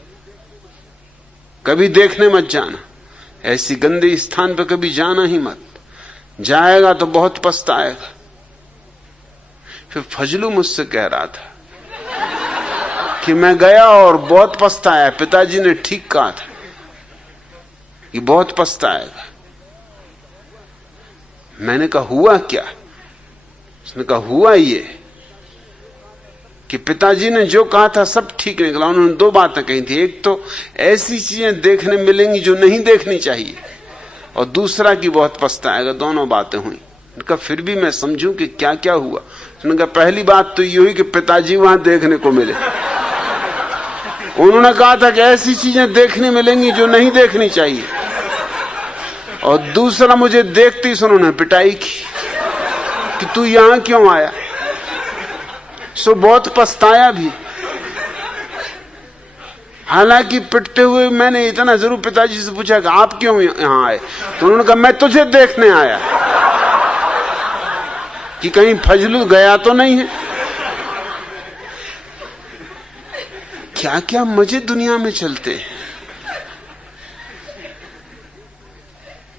कभी देखने मत जाना, ऐसी गंदे स्थान पर कभी जाना ही मत, जाएगा तो बहुत पछताएगा। फिर फजलू मुझसे कह रहा था कि मैं गया और बहुत पछताया, पिताजी ने ठीक कहा था कि बहुत पछताएगा। मैंने कहा हुआ क्या? उसने कहा हुआ ये कि पिताजी ने जो कहा था सब ठीक निकला। उन्होंने दो बातें कही थी, एक तो ऐसी चीजें देखने मिलेंगी जो नहीं देखनी चाहिए, और दूसरा कि बहुत पछताएगा। दोनों बातें हुई। उनका फिर भी मैं समझूं कि क्या क्या हुआ। उसने कहा पहली बात तो ये हुई कि पिताजी वहां देखने को मिले। उन्होंने कहा था कि ऐसी चीजें देखने मिलेंगी जो नहीं देखनी चाहिए, और दूसरा मुझे देखते ही उन्होंने पिटाई की कि तू यहां क्यों आया। सो बहुत पछताया भी। हालांकि पिटते हुए मैंने इतना जरूर पिताजी से पूछा कि आप क्यों यहां आए, तो उन्होंने कहा मैं तुझे देखने आया कि कहीं फजलू गया तो नहीं है। क्या क्या मजे दुनिया में चलते हैं।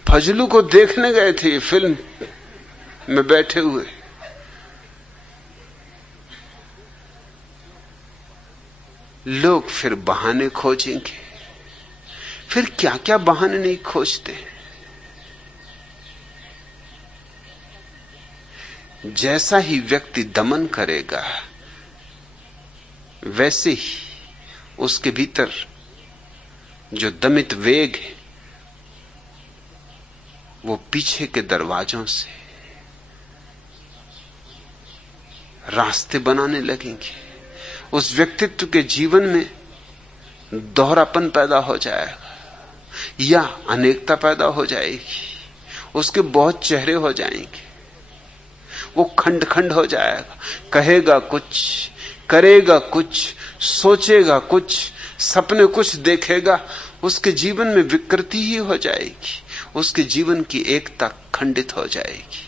फजलू को देखने गए थे फिल्म में बैठे हुए। लोग फिर बहाने खोजेंगे, फिर क्या क्या बहाने नहीं खोजते। जैसा ही व्यक्ति दमन करेगा, वैसे ही उसके भीतर जो दमित वेग है वो पीछे के दरवाजों से रास्ते बनाने लगेंगे। उस व्यक्तित्व के जीवन में दोहरापन पैदा हो जाएगा या अनेकता पैदा हो जाएगी। उसके बहुत चेहरे हो जाएंगे। वो खंड खंड हो जाएगा। कहेगा कुछ, करेगा कुछ, सोचेगा कुछ, सपने कुछ देखेगा। उसके जीवन में विकृति ही हो जाएगी। उसके जीवन की एकता खंडित हो जाएगी।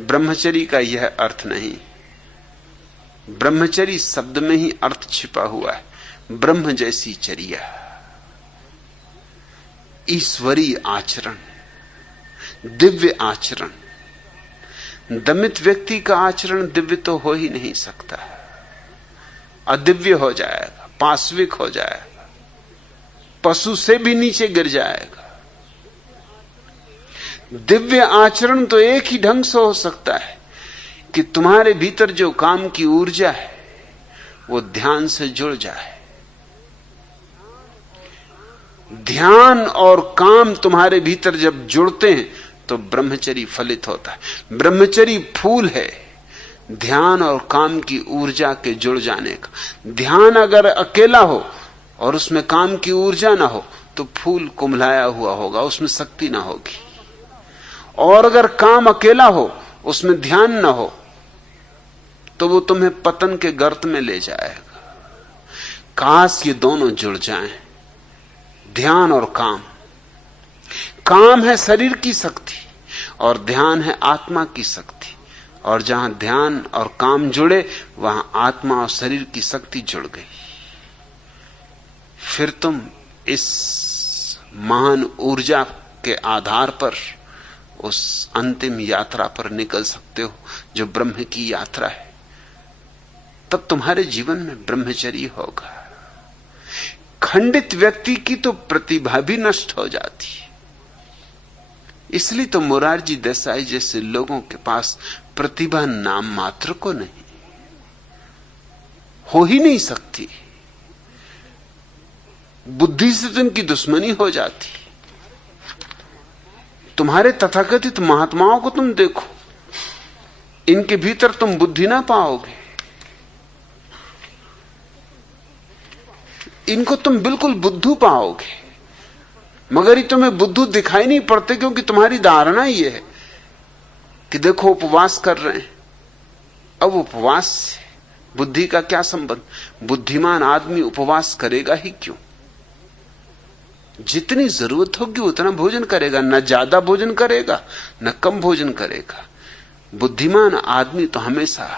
ब्रह्मचर्य का यह अर्थ नहीं। ब्रह्मचर्य शब्द में ही अर्थ छिपा हुआ है। ब्रह्म जैसी चर्या, ईश्वरीय आचरण, दिव्य आचरण। दमित व्यक्ति का आचरण दिव्य तो हो ही नहीं सकता, अदिव्य हो जाएगा, पाश्विक हो जाएगा, पशु से भी नीचे गिर जाएगा। दिव्य आचरण तो एक ही ढंग से हो सकता है कि तुम्हारे भीतर जो काम की ऊर्जा है वो ध्यान से जुड़ जाए। ध्यान और काम तुम्हारे भीतर जब जुड़ते हैं तो ब्रह्मचर्य फलित होता है। ब्रह्मचर्य फूल है ध्यान और काम की ऊर्जा के जुड़ जाने का। ध्यान अगर अकेला हो और उसमें काम की ऊर्जा ना हो तो फूल कुम्हलाया हुआ होगा, उसमें शक्ति ना होगी। और अगर काम अकेला हो, उसमें ध्यान ना हो, तो वो तुम्हें पतन के गर्त में ले जाएगा। काश ये दोनों जुड़ जाएं, ध्यान और काम। काम है शरीर की शक्ति और ध्यान है आत्मा की शक्ति। और जहां ध्यान और काम जुड़े वहां आत्मा और शरीर की शक्ति जुड़ गई। फिर तुम इस महान ऊर्जा के आधार पर उस अंतिम यात्रा पर निकल सकते हो जो ब्रह्म की यात्रा है। तब तुम्हारे जीवन में ब्रह्मचर्य होगा। खंडित व्यक्ति की तो प्रतिभा भी नष्ट हो जाती है। इसलिए तो मोरारजी देसाई जैसे लोगों के पास प्रतिभा नाम मात्र को नहीं, हो ही नहीं सकती। बुद्धि से तो इनकी दुश्मनी हो जाती। तुम्हारे तथाकथित महात्माओं को तुम देखो, इनके भीतर तुम बुद्धि ना पाओगे। इनको तुम बिल्कुल बुद्धू पाओगे, मगर ये तुम्हें बुद्धू दिखाई नहीं पड़ते, क्योंकि तुम्हारी धारणा ये है कि देखो उपवास कर रहे हैं। अब उपवास से बुद्धि का क्या संबंध? बुद्धिमान आदमी उपवास करेगा ही क्यों? जितनी जरूरत होगी उतना भोजन करेगा, न ज्यादा भोजन करेगा न कम भोजन करेगा। बुद्धिमान आदमी तो हमेशा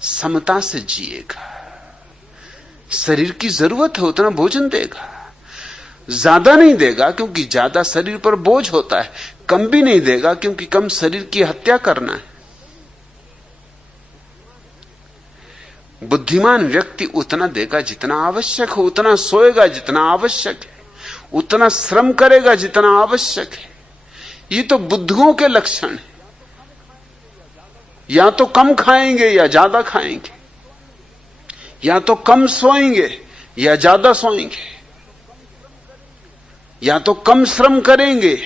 समता से जिएगा। शरीर की जरूरत है उतना भोजन देगा, ज्यादा नहीं देगा क्योंकि ज्यादा शरीर पर बोझ होता है, कम भी नहीं देगा क्योंकि कम शरीर की हत्या करना है। बुद्धिमान व्यक्ति उतना देगा जितना आवश्यक हो, उतना सोएगा जितना आवश्यक है, उतना श्रम करेगा जितना आवश्यक है। ये तो बुद्धुओं के लक्षण है। या तो कम खाएंगे या ज्यादा खाएंगे, या तो कम सोएंगे या ज्यादा सोएंगे, या तो कम श्रम करेंगे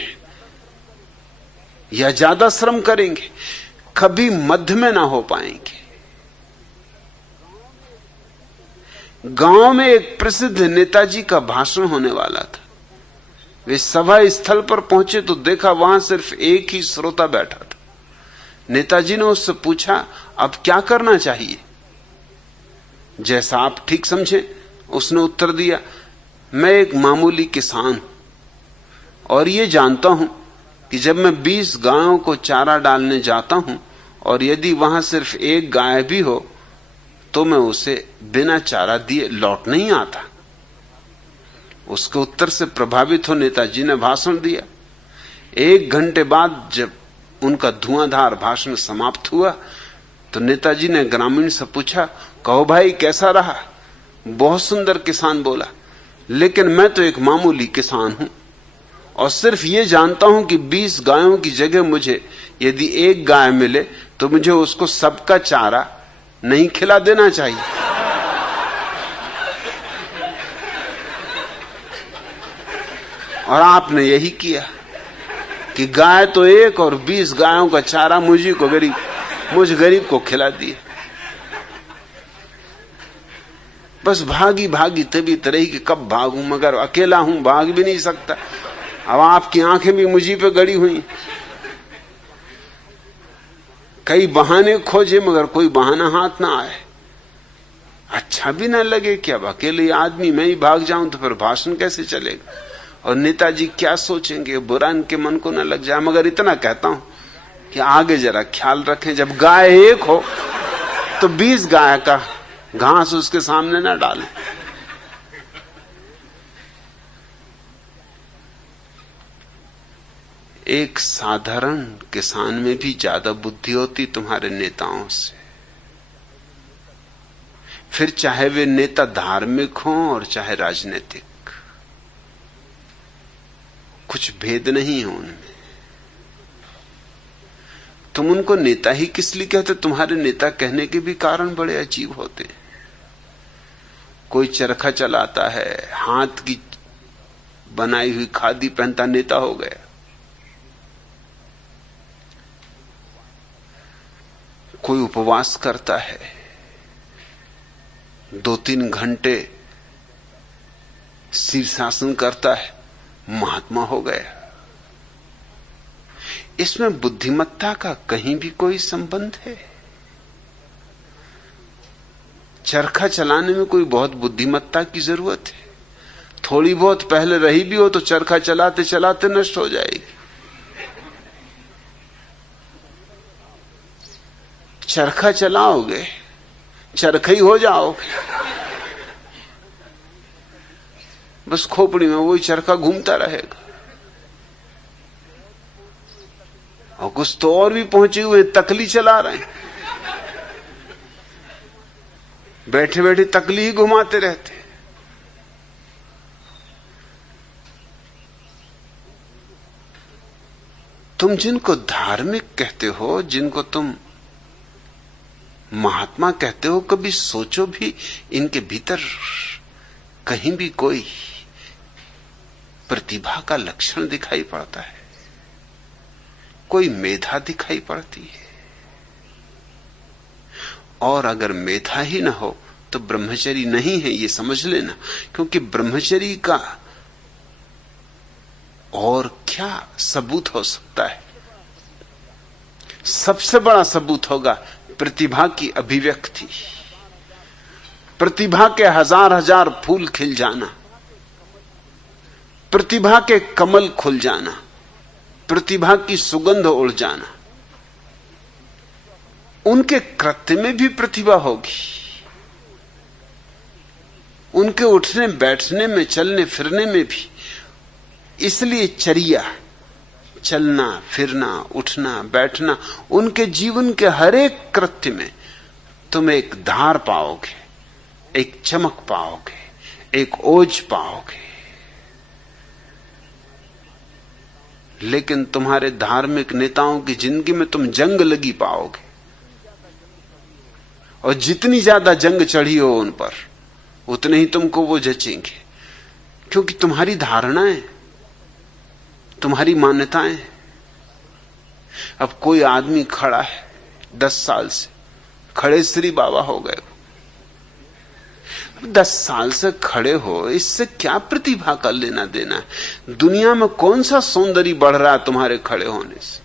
या ज्यादा श्रम करेंगे, कभी मध्य में ना हो पाएंगे। गांव में एक प्रसिद्ध नेताजी का भाषण होने वाला था। वे सभा स्थल पर पहुंचे तो देखा वहां सिर्फ एक ही श्रोता बैठा था। नेताजी ने उससे पूछा, अब क्या करना चाहिए? जैसा आप ठीक समझे, उसने उत्तर दिया, मैं एक मामूली किसान हूं और ये जानता हूं कि जब मैं 20 गायों को चारा डालने जाता हूं और यदि वहां सिर्फ एक गाय भी हो तो मैं उसे बिना चारा दिए लौट नहीं आता। उसके उत्तर से प्रभावित हो नेताजी ने भाषण दिया। 1 घंटे बाद जब उनका धुआंधार भाषण समाप्त हुआ तो नेताजी ने ग्रामीण से पूछा, कहो भाई कैसा रहा? बहुत सुंदर, किसान बोला, लेकिन मैं तो एक मामूली किसान हूं और सिर्फ ये जानता हूं कि 20 गायों की जगह मुझे यदि एक गाय मिले तो मुझे उसको सबका चारा नहीं खिला देना चाहिए। और आपने यही किया कि गाय तो एक और 20 गायों का चारा मुझ गरीब को खिला दिया। बस भागी भागी तभी तरह की कब भागूं, मगर अकेला हूं, भाग भी नहीं सकता। अब आपकी आंखें भी मुझी पे गड़ी हुई। कई बहाने खोजे मगर कोई बहाना हाथ ना आए। अच्छा भी ना लगे कि अब अकेले आदमी मैं ही भाग जाऊं तो फिर भाषण कैसे चलेगा और नेताजी क्या सोचेंगे, बुरा इनके मन को ना लग जाए। मगर इतना कहता हूं कि आगे जरा ख्याल रखें, जब गाय एक हो तो 20 गाय का घास उसके सामने ना डालें। एक साधारण किसान में भी ज्यादा बुद्धि होती तुम्हारे नेताओं से। फिर चाहे वे नेता धार्मिक हों और चाहे राजनीतिक, कुछ भेद नहीं है उनमें। तुम उनको नेता ही किस लिए कहते? तुम्हारे नेता कहने के भी कारण बड़े अजीब होते। कोई चरखा चलाता है, हाथ की बनाई हुई खादी पहनता नेता हो गया। कोई उपवास करता है, 2-3 घंटे शीर्षासन करता है, महात्मा हो गया। इसमें बुद्धिमत्ता का कहीं भी कोई संबंध है? चरखा चलाने में कोई बहुत बुद्धिमत्ता की जरूरत है? थोड़ी बहुत पहले रही भी हो तो चरखा चलाते चलाते नष्ट हो जाएगी। चरखा चलाओगे, चरखा ही हो जाओगे। बस खोपड़ी में वही चरखा घूमता रहेगा। और कुछ तो और भी पहुंचे हुए तकली चला रहे हैं, बैठे बैठे तकली ही घुमाते रहते। तुम जिनको धार्मिक कहते हो, जिनको तुम महात्मा कहते हो, कभी सोचो भी इनके भीतर कहीं भी कोई प्रतिभा का लक्षण दिखाई पड़ता है, कोई मेधा दिखाई पड़ती है। और अगर मेधा ही ना हो तो ब्रह्मचर्य नहीं है, ये समझ लेना। क्योंकि ब्रह्मचर्य का और क्या सबूत हो सकता है? सबसे बड़ा सबूत होगा प्रतिभा की अभिव्यक्ति, प्रतिभा के हजार हजार फूल खिल जाना, प्रतिभा के कमल खुल जाना, प्रतिभा की सुगंध उड़ जाना। उनके कृत्य में भी प्रतिभा होगी, उनके उठने बैठने में, चलने फिरने में भी। इसलिए चर्या, चलना फिरना, उठना बैठना, उनके जीवन के हर एक कृत्य में तुम एक धार पाओगे, एक चमक पाओगे, एक ओज पाओगे। लेकिन तुम्हारे धार्मिक नेताओं की जिंदगी में तुम जंग लगी पाओगे, और जितनी ज्यादा जंग चढ़ी हो उन पर, उतने ही तुमको वो जचेंगे। क्योंकि तुम्हारी धारणाएं, तुम्हारी मान्यताएं। अब कोई आदमी खड़ा है 10 साल से, खड़े श्री बाबा हो गए। 10 साल से खड़े हो, इससे क्या प्रतिभा का लेना देना है? दुनिया में कौन सा सौंदर्य बढ़ रहा है तुम्हारे खड़े होने से?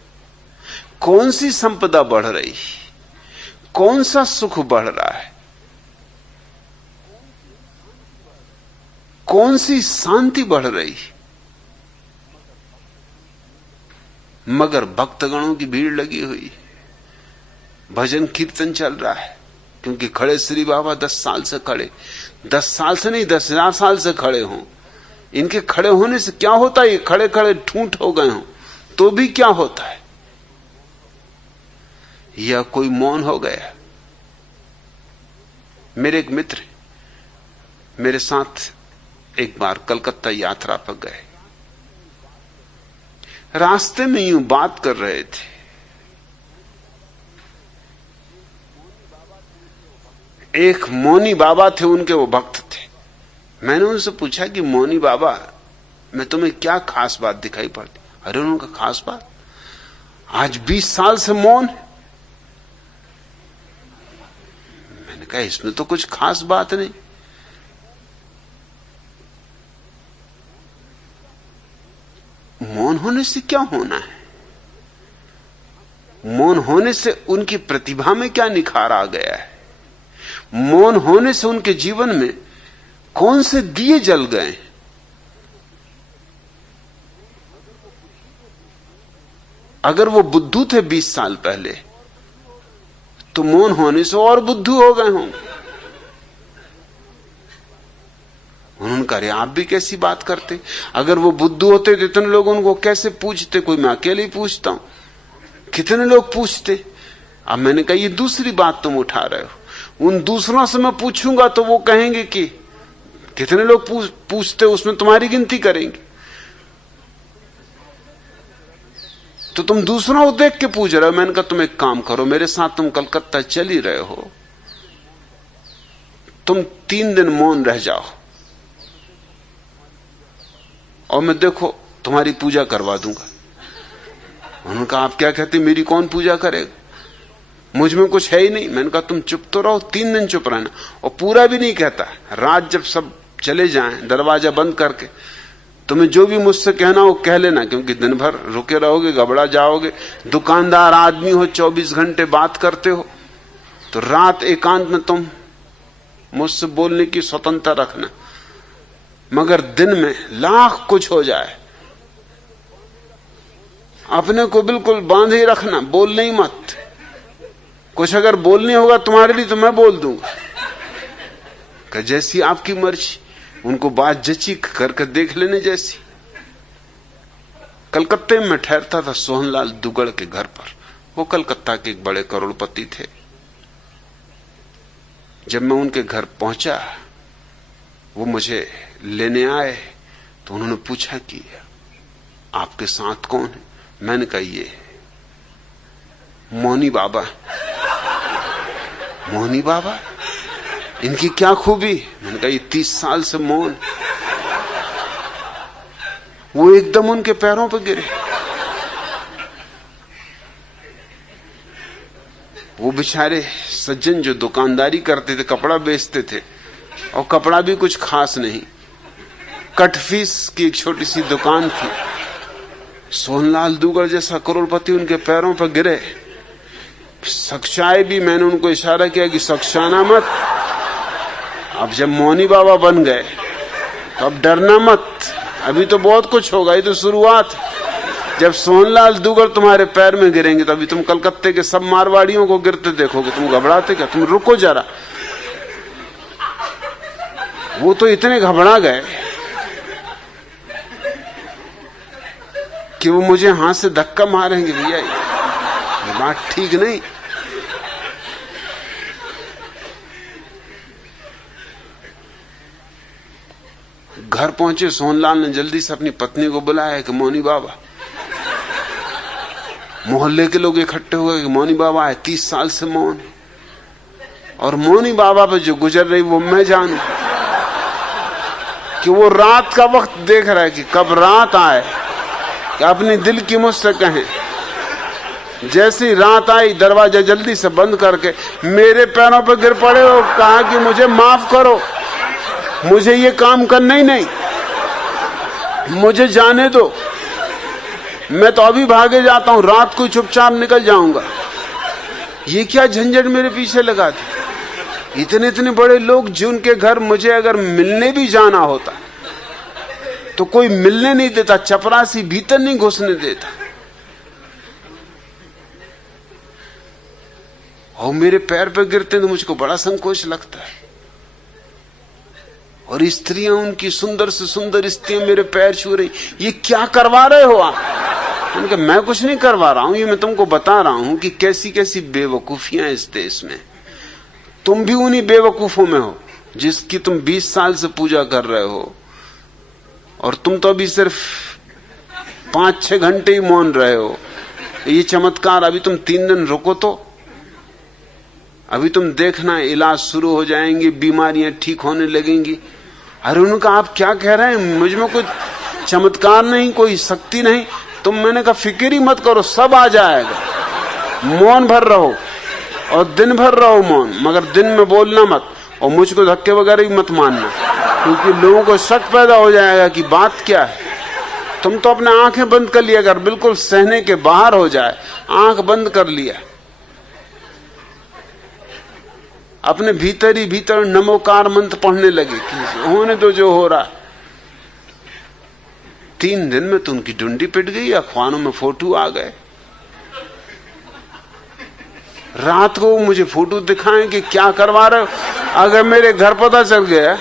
कौन सी संपदा बढ़ रही, कौन सा सुख बढ़ रहा है, कौन सी शांति बढ़ रही? मगर भक्तगणों की भीड़ लगी हुई, भजन कीर्तन चल रहा है। क्योंकि खड़े श्री बाबा 10 साल से खड़े, 10 साल से नहीं 10,000 साल से खड़े हों। इनके खड़े होने से क्या होता है? ये खड़े खड़े ठूंठ हो गए हों तो भी क्या होता है? या कोई मौन हो गया। मेरे एक मित्र मेरे साथ एक बार कलकत्ता यात्रा पर गए। रास्ते में यूं बात कर रहे थे। एक मौनी बाबा थे, उनके वो भक्त थे। मैंने उनसे पूछा कि मौनी बाबा में तुम्हें क्या खास बात दिखाई पड़ती? अरे उनका खास बात, आज 20 साल से मौन है। मैंने कहा इसमें तो कुछ खास बात नहीं। मौन होने से क्या होना है? मौन होने से उनकी प्रतिभा में क्या निखार आ गया है? मौन होने से उनके जीवन में कौन से दिए जल गए? अगर वो बुद्धू थे 20 साल पहले, तो मौन होने से और बुद्धू हो गए होंगे। उन्होंने कहा आप भी कैसी बात करते? अगर वो बुद्धू होते तो इतने लोग उनको कैसे पूछते? कोई मैं अकेले ही पूछता हूं, कितने लोग पूछते? अब मैंने कहा ये दूसरी बात तुम उठा रहे हो। उन दूसरों से मैं पूछूंगा तो वो कहेंगे कि कितने लोग पूछते, उसमें तुम्हारी गिनती करेंगे। तो तुम दूसरों को देख के पूछ रहे हो। मैंने कहा तुम एक काम करो, मेरे साथ तुम कलकत्ता चल ही रहे हो, तुम 3 दिन मौन रह जाओ और मैं देखो तुम्हारी पूजा करवा दूंगा। उन्होंने कहा आप क्या कहते, मेरी कौन पूजा करेगा? मुझ में कुछ है ही नहीं। मैंने कहा तुम चुप तो रहो, 3 दिन चुप रहना। और पूरा भी नहीं कहता, रात जब सब चले जाएं दरवाजा बंद करके, तुम्हें जो भी मुझसे कहना हो कह लेना, क्योंकि दिन भर रुके रहोगे, घबरा जाओगे। दुकानदार आदमी हो, 24 घंटे बात करते हो, तो रात एकांत में तुम मुझसे बोलने की स्वतंत्रता रखना। मगर दिन में लाख कुछ हो जाए, अपने को बिल्कुल बांधे ही रखना, बोलने ही मत। कुछ अगर बोलने होगा तुम्हारे लिए तो मैं बोल दूंगा कि जैसी आपकी मर्जी। उनको बात जची करके देख लेने जैसी। कलकत्ते में ठहरता था सोहनलाल दुगड़ के घर पर। वो कलकत्ता के एक बड़े करोड़पति थे। जब मैं उनके घर पहुंचा, वो मुझे लेने आए, तो उन्होंने पूछा कि आपके साथ कौन है? मैंने कहा ये मौनी बाबा। मौनी बाबा? इनकी क्या खूबी? मैंने कहा ये 30 साल से मौन। वो एकदम उनके पैरों पर गिरे। वो बेचारे सज्जन जो दुकानदारी करते थे, कपड़ा बेचते थे, और कपड़ा भी कुछ खास नहीं, कटफीस की एक छोटी सी दुकान थी। सोहनलाल दुगर जैसा करोड़पति उनके पैरों पर गिरे। सख्शाए भी, मैंने उनको इशारा किया कि सख्शाना मत। अब जब मौनी बाबा बन गए तो अब डरना मत, अभी तो बहुत कुछ होगा, ये तो शुरुआत। जब सोहनलाल दुगर तुम्हारे पैर में गिरेंगे तो अभी तुम कलकत्ते के सब मारवाड़ियों को गिरते देखोगे, तुम घबराते क्या? तुम रुको जरा। वो तो इतने घबरा गए कि वो मुझे हाथ से धक्का मारेंगे, भैया ये बात ठीक नहीं। घर पहुंचे, सोहनलाल ने जल्दी से अपनी पत्नी को बुलाया कि मौनी बाबा। मोहल्ले के लोग इकट्ठे हुए कि मौनी बाबा है, 30 साल से मौन, और मौनी बाबा पे जो गुजर रही वो मैं जानू कि वो रात का वक्त देख रहा है कि कब रात आए कि अपने दिल की मुझसे कहें। जैसी रात आई, दरवाजा जल्दी से बंद करके मेरे पैरों पर गिर पड़े और कहा कि मुझे माफ करो, मुझे ये काम करना ही नहीं, मुझे जाने दो, मैं तो अभी भागे जाता हूं, रात को चुपचाप निकल जाऊंगा। ये क्या झंझट मेरे पीछे लगा दी? इतने इतने बड़े लोग जिनके घर मुझे अगर मिलने भी जाना होता तो कोई मिलने नहीं देता, चपरासी भीतर नहीं घुसने देता, और मेरे पैर पे गिरते तो मुझको बड़ा संकोच लगता है। और स्त्रियां, उनकी सुंदर से सुंदर स्त्रियां मेरे पैर छू रही, ये क्या करवा रहे हो आप? उनका मैं कुछ नहीं करवा रहा हूं, ये मैं तुमको बता रहा हूं कि कैसी कैसी बेवकूफियां इस देश में। तुम भी उन्हीं बेवकूफों में हो जिसकी तुम 20 साल से पूजा कर रहे हो, और तुम तो अभी सिर्फ 5-6 घंटे ही मौन रहे हो। ये चमत्कार, अभी तुम 3 दिन रुको तो अभी तुम देखना इलाज शुरू हो जाएंगे, बीमारियां ठीक होने लगेंगी। अरे उनका आप क्या कह रहे हैं? मुझ में कोई चमत्कार नहीं, कोई शक्ति नहीं। तुम, मैंने कहा फिक्र ही मत करो, सब आ जाएगा। मौन भर रहो और दिन भर रहो मौन, मगर दिन में बोलना मत, और मुझको धक्के वगैरह भी मत मानना, क्योंकि लोगों को शक पैदा हो जाएगा कि बात क्या है। तुम तो अपने आंखें बंद कर लिया, अगर बिल्कुल सहने के बाहर हो जाए, आंख बंद कर लिया, अपने भीतर ही भीतर नमोकार मंत्र पढ़ने लगे कि होने तो जो हो रहा। 3 दिन में तो उनकी डुंडी पिट गई, अखबारों में फोटो आ गए। रात को मुझे फोटो दिखाएं कि क्या करवा रहे हो। अगर मेरे घर पता चल गया,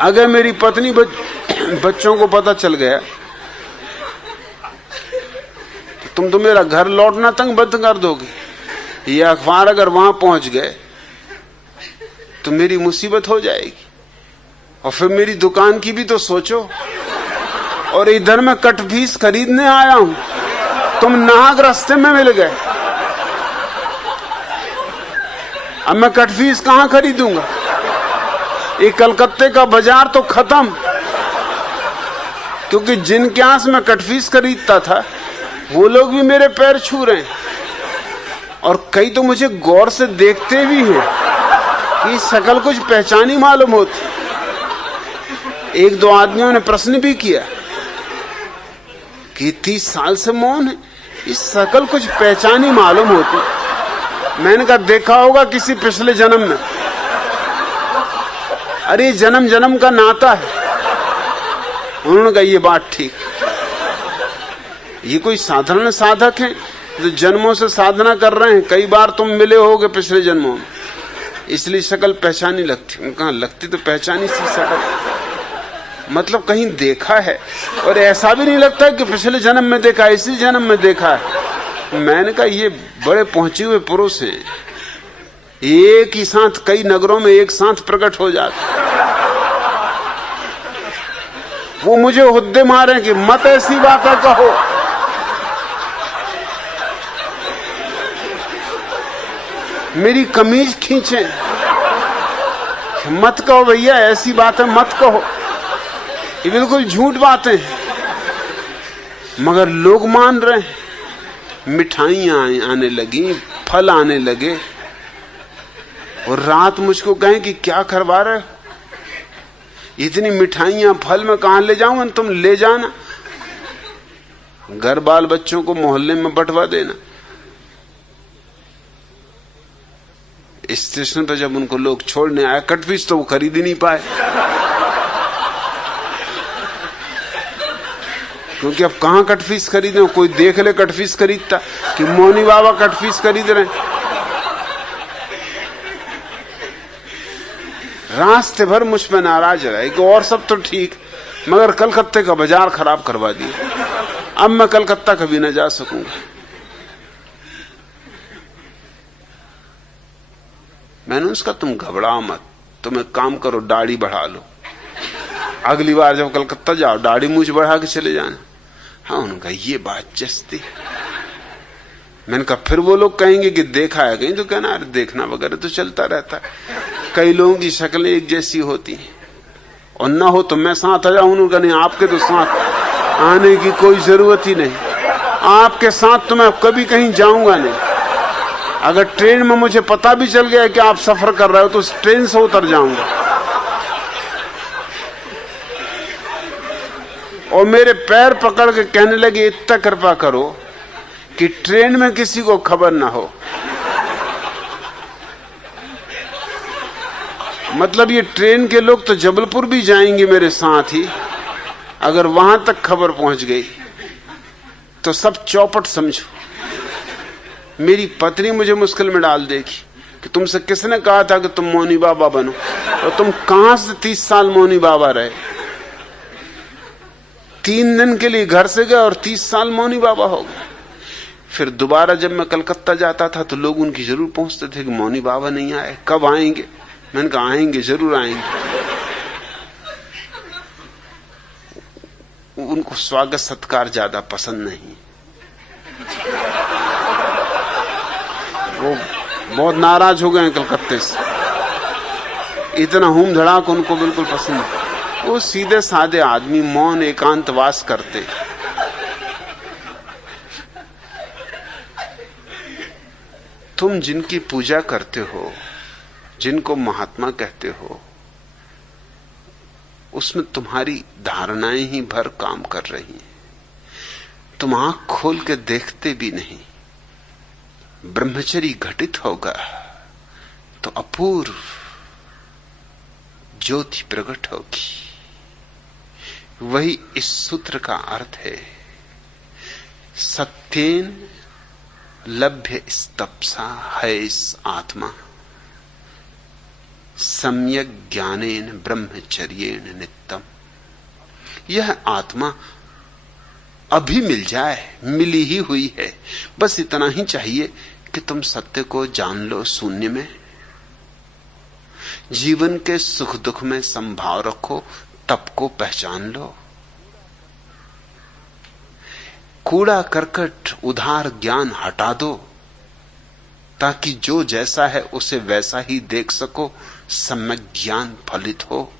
अगर मेरी पत्नी बच्चों को पता चल गया, तो तुम तो मेरा घर लौटना तंग बंद कर दोगे। ये अखबार अगर वहां पहुंच गए तो मेरी मुसीबत हो जाएगी, और फिर मेरी दुकान की भी तो सोचो। और इधर मैं कटफीस खरीदने आया हूं, तुम नाहक रास्ते में मिल गए। अब मैं कटफीस कहां खरीदूंगा? ये कलकत्ते का बाजार तो खत्म, क्योंकि जिनके आस में कटफीस खरीदता था वो लोग भी मेरे पैर छू रहे हैं, और कई तो मुझे गौर से देखते भी हैं कि शक्ल कुछ पहचानी मालूम होती। 1-2 आदमियों ने प्रश्न भी किया कि 30 साल से मौन है, इस शक्ल कुछ पहचानी मालूम होती। मैंने कहा देखा होगा किसी पिछले जन्म में। अरे जन्म जन्म का नाता है। उन्होंने कहा ये बात ठीक, ये कोई साधारण साधक है जो जन्मों से साधना कर रहे हैं, कई बार तुम मिले होगे पिछले जन्मों में, इसलिए शक्ल पहचानी लगती। कहा लगती तो पहचानी सी शक्ल, मतलब कहीं देखा है, और ऐसा भी नहीं लगता कि पिछले जन्म में देखा, इसी जन्म में देखा है। मैंने कहा ये बड़े पहुंचे हुए पुरुष हैं, एक ही साथ कई नगरों में एक साथ प्रकट हो जाते। वो मुझे हुद्दे मारे कि मत ऐसी बातें कहो। मेरी कमीज खींचे। मत कहो भैया, ऐसी बात है मत कहो, ये बिल्कुल झूठ बातें हैं। मगर लोग मान रहे हैं। मिठाइयां आने लगी, फल आने लगे, और रात मुझको कहें कि क्या करवा रहे हो, इतनी मिठाइयां फल में कहां ले जाऊंगा, तुम ले जाना, घर बाल बच्चों को मोहल्ले में बंटवा देना। स्टेशन पर जब उनको लोग छोड़ने आए, कटफिश तो वो खरीद ही नहीं पाए, क्योंकि अब कहां कटफिश खरीदे, कोई देख ले कटफिश खरीदता कि मोनी बाबा कटफिश खरीद रहे हैं। रास्ते भर मुझ पे नाराज रहे कि और सब तो ठीक, मगर कलकत्ते का बाजार खराब करवा दिया, अब मैं कलकत्ता कभी न जा सकूंगा। मैंने उसका तुम घबराओ मत, तुम एक काम करो, दाढ़ी बढ़ा लो, अगली बार जब कलकत्ता जाओ दाढ़ी मूंछ बढ़ा के चले जाना। हाँ, उनका ये बात जस्ती। मैंने कहा फिर वो लोग कहेंगे कि देखा है कहीं, तो कहना अरे देखना वगैरह तो चलता रहता है, कई लोगों की शक्लें एक जैसी होती हैं, और ना हो तो मैं साथ आ जाऊं। उन्होंने कहा नहीं, आपके तो साथ आने की कोई जरूरत ही नहीं, आपके साथ तो मैं कभी कहीं जाऊंगा नहीं। अगर ट्रेन में मुझे पता भी चल गया कि आप सफर कर रहे हो तो उस ट्रेन से उतर जाऊंगा। और मेरे पैर पकड़ के कहने लगे इतना कृपा करो कि ट्रेन में किसी को खबर ना हो। मतलब ये ट्रेन के लोग तो जबलपुर भी जाएंगे मेरे साथ ही, अगर वहां तक खबर पहुंच गई तो सब चौपट समझो। मेरी पत्नी मुझे मुश्किल में डाल देगी कि तुमसे किसने कहा था कि तुम मौनी बाबा बनो, और तुम कहां से 30 साल मौनी बाबा रहे। 3 दिन के लिए घर से गए और 30 साल मौनी बाबा हो गए। फिर दोबारा जब मैं कलकत्ता जाता था तो लोग उनकी जरूर पूछते थे कि मौनी बाबा नहीं आए, कब आएंगे। मैंने कहा आएंगे, जरूर आएंगे। उनको स्वागत सत्कार ज्यादा पसंद नहीं, वो बहुत नाराज हो गए कलकत्ते से, इतना हूम धड़ाक उनको बिल्कुल पसंद नहीं। वो सीधे साधे आदमी, मौन एकांतवास करते। तुम जिनकी पूजा करते हो, जिनको महात्मा कहते हो, उसमें तुम्हारी धारणाएं ही भर काम कर रही हैं। तुम आंख खोल के देखते भी नहीं। ब्रह्मचर्य घटित होगा तो अपूर्व ज्योति प्रकट होगी। वही इस सूत्र का अर्थ है। सत्येन लभ्य स्तप्सा है इस आत्मा, सम्यक ज्ञानेन ब्रह्मचर्येण नित्यम। यह आत्मा अभी मिल जाए, मिली ही हुई है। बस इतना ही चाहिए कि तुम सत्य को जान लो। शून्य में जीवन के सुख दुख में संभाव रखो, तप को पहचान लो। कूड़ा करकट उधार ज्ञान हटा दो, ताकि जो जैसा है उसे वैसा ही देख सको, सम्यक ज्ञान फलित हो।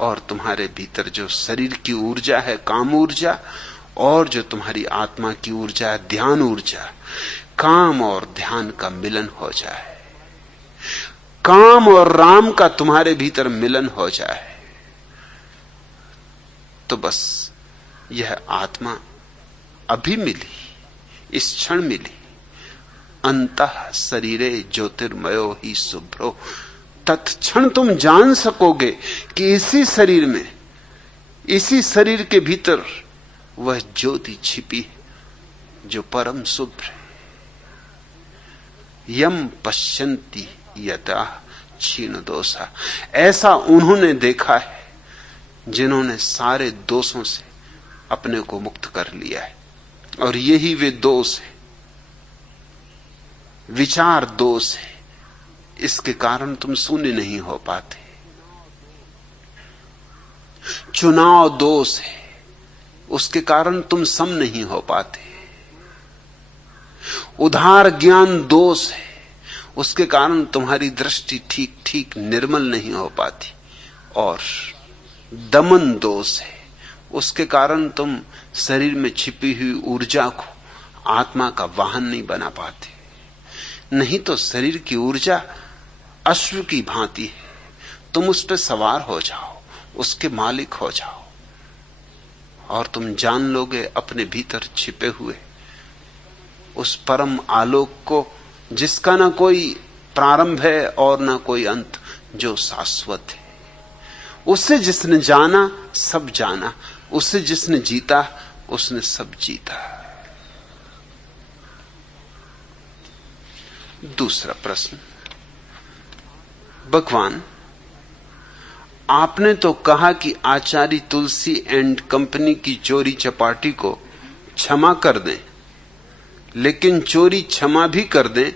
और तुम्हारे भीतर जो शरीर की ऊर्जा है, काम ऊर्जा, और जो तुम्हारी आत्मा की ऊर्जा है, ध्यान ऊर्जा, काम और ध्यान का मिलन हो जाए, काम और राम का तुम्हारे भीतर मिलन हो जाए, तो बस यह आत्मा अभी मिली, इस क्षण मिली। अंतः शरीरे ज्योतिर्मयो ही शुभ्रो। तत्क्षण तुम जान सकोगे कि इसी शरीर में, इसी शरीर के भीतर वह ज्योति छिपी है जो परम शुभ्र है। यम पश्यन्ति यथा क्षीण दोषा। ऐसा उन्होंने देखा है जिन्होंने सारे दोषों से अपने को मुक्त कर लिया है। और यही वे दोष है, विचार दोष है। इसके कारण तुम शून्य नहीं हो पाते। चुनाव दोष है, उसके कारण तुम सम नहीं हो पाते। उधार ज्ञान दोष है, उसके कारण तुम्हारी दृष्टि ठीक ठीक निर्मल नहीं हो पाती। और दमन दोष है, उसके कारण तुम शरीर में छिपी हुई ऊर्जा को आत्मा का वाहन नहीं बना पाते। नहीं तो शरीर की ऊर्जा अश्व की भांति है, तुम उस पर सवार हो जाओ, उसके मालिक हो जाओ, और तुम जान लोगे अपने भीतर छिपे हुए उस परम आलोक को, जिसका ना कोई प्रारंभ है और ना कोई अंत, जो शाश्वत है। उससे जिसने जाना सब जाना, उससे जिसने जीता उसने सब जीता। दूसरा प्रश्न, भगवान आपने तो कहा कि आचार्य तुलसी एंड कंपनी की चोरी चपाटी को क्षमा कर दें, लेकिन चोरी क्षमा भी कर दें,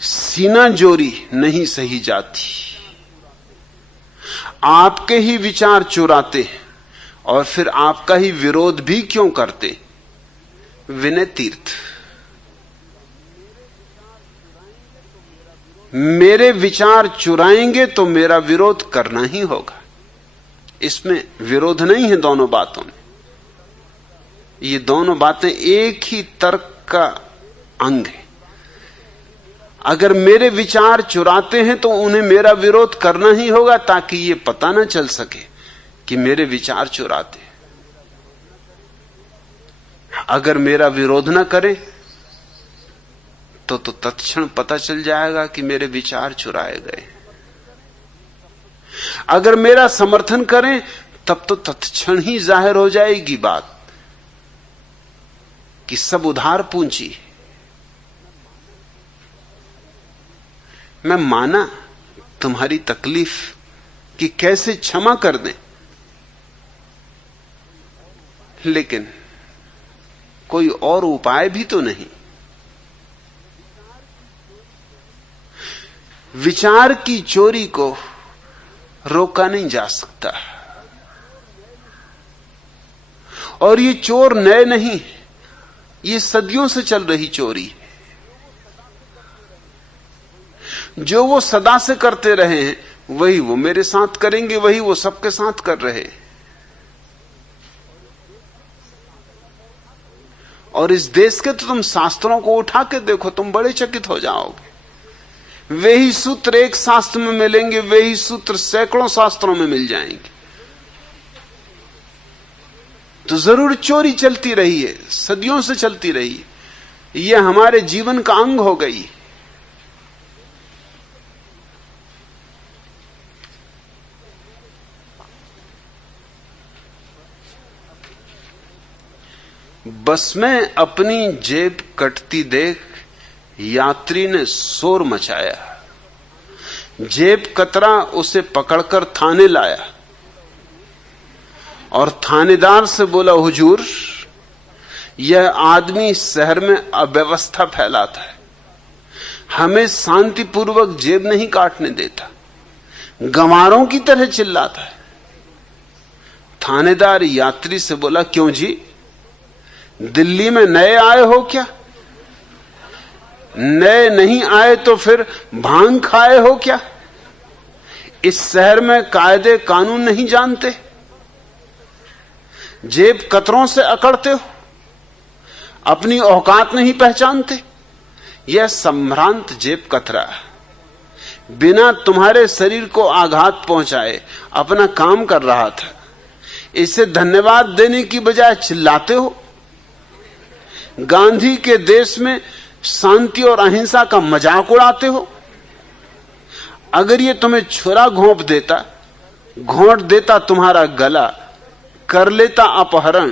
सीना जोरी नहीं सही जाती। आपके ही विचार चुराते और फिर आपका ही विरोध भी क्यों करते? विनय तीर्थ, मेरे विचार चुराएंगे तो मेरा विरोध करना ही होगा। इसमें विरोध नहीं है दोनों बातों में। ये दोनों बातें एक ही तर्क का अंग है। अगर मेरे विचार चुराते हैं तो उन्हें मेरा विरोध करना ही होगा, ताकि ये पता ना चल सके कि मेरे विचार चुराते। अगर मेरा विरोध ना करें तो तत्क्षण पता चल जाएगा कि मेरे विचार चुराए गए। अगर मेरा समर्थन करें तब तो तत्क्षण ही जाहिर हो जाएगी बात कि सब उधार पूंजी। मैं माना तुम्हारी तकलीफ कि कैसे क्षमा कर दें, लेकिन कोई और उपाय भी तो नहीं। विचार की चोरी को रोका नहीं जा सकता, और ये चोर नए नहीं, ये सदियों से चल रही चोरी है। जो वो सदा से करते रहे हैं वही वो मेरे साथ करेंगे, वही वो सबके साथ कर रहे। और इस देश के तो तुम शास्त्रों को उठा के देखो, तुम बड़े चकित हो जाओगे। वे ही सूत्र एक शास्त्र में मिलेंगे, वे ही सूत्र सैकड़ों शास्त्रों में मिल जाएंगे। तो जरूर चोरी चलती रही है, सदियों से चलती रही है। यह हमारे जीवन का अंग हो गई। बस में अपनी जेब कटती देख यात्री ने शोर मचाया। जेब कतरा उसे पकड़कर थाने लाया और थानेदार से बोला, हुजूर, यह आदमी शहर में अव्यवस्था फैलाता है, हमें शांतिपूर्वक जेब नहीं काटने देता, गंवारों की तरह चिल्लाता है। थानेदार यात्री से बोला, क्यों जी, दिल्ली में नए आए हो क्या? नए नहीं आए तो फिर भांग खाए हो क्या? इस शहर में कायदे कानून नहीं जानते? जेब कतरों से अकड़ते हो? अपनी औकात नहीं पहचानते? यह संभ्रांत जेब कतरा बिना तुम्हारे शरीर को आघात पहुंचाए अपना काम कर रहा था। इसे धन्यवाद देने की बजाय चिल्लाते हो। गांधी के देश में शांति और अहिंसा का मजाक उड़ाते हो। अगर ये तुम्हें छुरा घोंप देता, घोंट देता तुम्हारा गला, कर लेता अपहरण,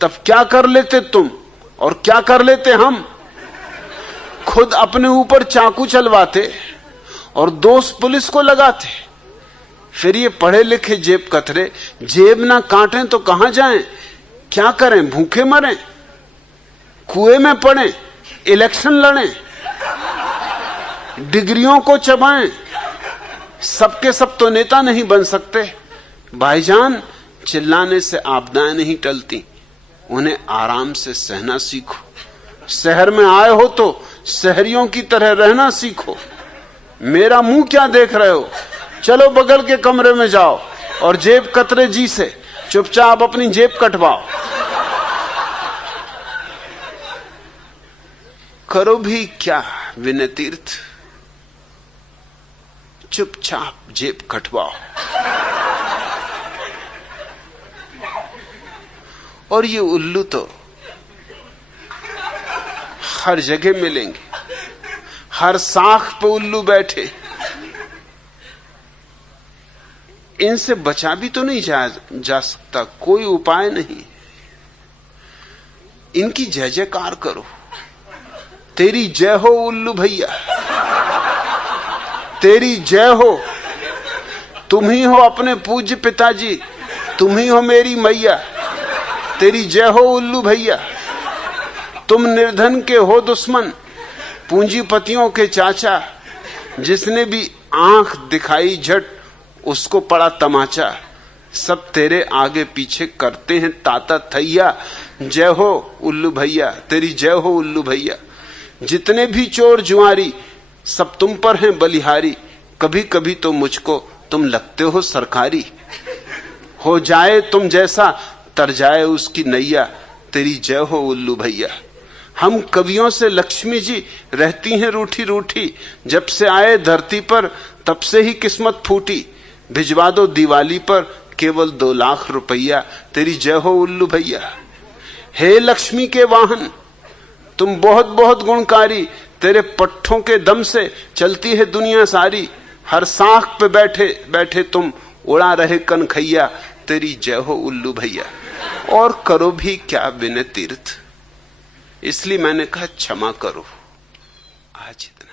तब क्या कर लेते तुम और क्या कर लेते हम? खुद अपने ऊपर चाकू चलवाते और दोष पुलिस को लगाते। फिर ये पढ़े लिखे जेब कतरे जेब ना काटें तो कहां जाएं? क्या करें? भूखे मरें, कुएं में पड़ें, इलेक्शन लड़ें, डिग्रियों को चबाएं? सबके सब तो नेता नहीं बन सकते भाईजान। चिल्लाने से आपदाएं नहीं टलती, उन्हें आराम से सहना सीखो। शहर में आए हो तो शहरियों की तरह रहना सीखो। मेरा मुंह क्या देख रहे हो? चलो बगल के कमरे में जाओ और जेब कतरे जी से चुपचाप अपनी जेब कटवाओ। करो भी क्या विनय तीर्थ? चुपचाप जेब कटवाओ। और ये उल्लू तो हर जगह मिलेंगे, हर साख पे उल्लू बैठे। इनसे बचा भी तो नहीं जा सकता, कोई उपाय नहीं। इनकी जय जयकार करो। तेरी जय हो उल्लू भैया, तेरी जय हो। तुम ही हो अपने पूज्य पिताजी, तुम ही हो मेरी मैया। तेरी जय हो उल्लू भैया। तुम निर्धन के हो दुश्मन, पूंजीपतियों के चाचा। जिसने भी आंख दिखाई झट उसको पड़ा तमाचा। सब तेरे आगे पीछे करते हैं ताता थैया। जय हो उल्लू भैया, तेरी जय हो उल्लू भैया। जितने भी चोर जुआरी सब तुम पर हैं बलिहारी। कभी कभी तो मुझको तुम लगते हो सरकारी। हो जाए तुम जैसा तर जाए उसकी नैया। तेरी जय हो उल्लू भैया। हम कवियों से लक्ष्मी जी रहती हैं रूठी रूठी। जब से आए धरती पर तब से ही किस्मत फूटी। भिजवा दो दिवाली पर केवल 2 लाख रुपया। तेरी जय हो उल्लू भैया। हे लक्ष्मी के वाहन, तुम बहुत बहुत गुणकारी। तेरे पट्ठों के दम से चलती है दुनिया सारी। हर साख पे बैठे बैठे तुम उड़ा रहे कनखैया। तेरी जय हो उल्लू भैया। और करो भी क्या विनय तीर्थ? इसलिए मैंने कहा क्षमा करो आज इतना।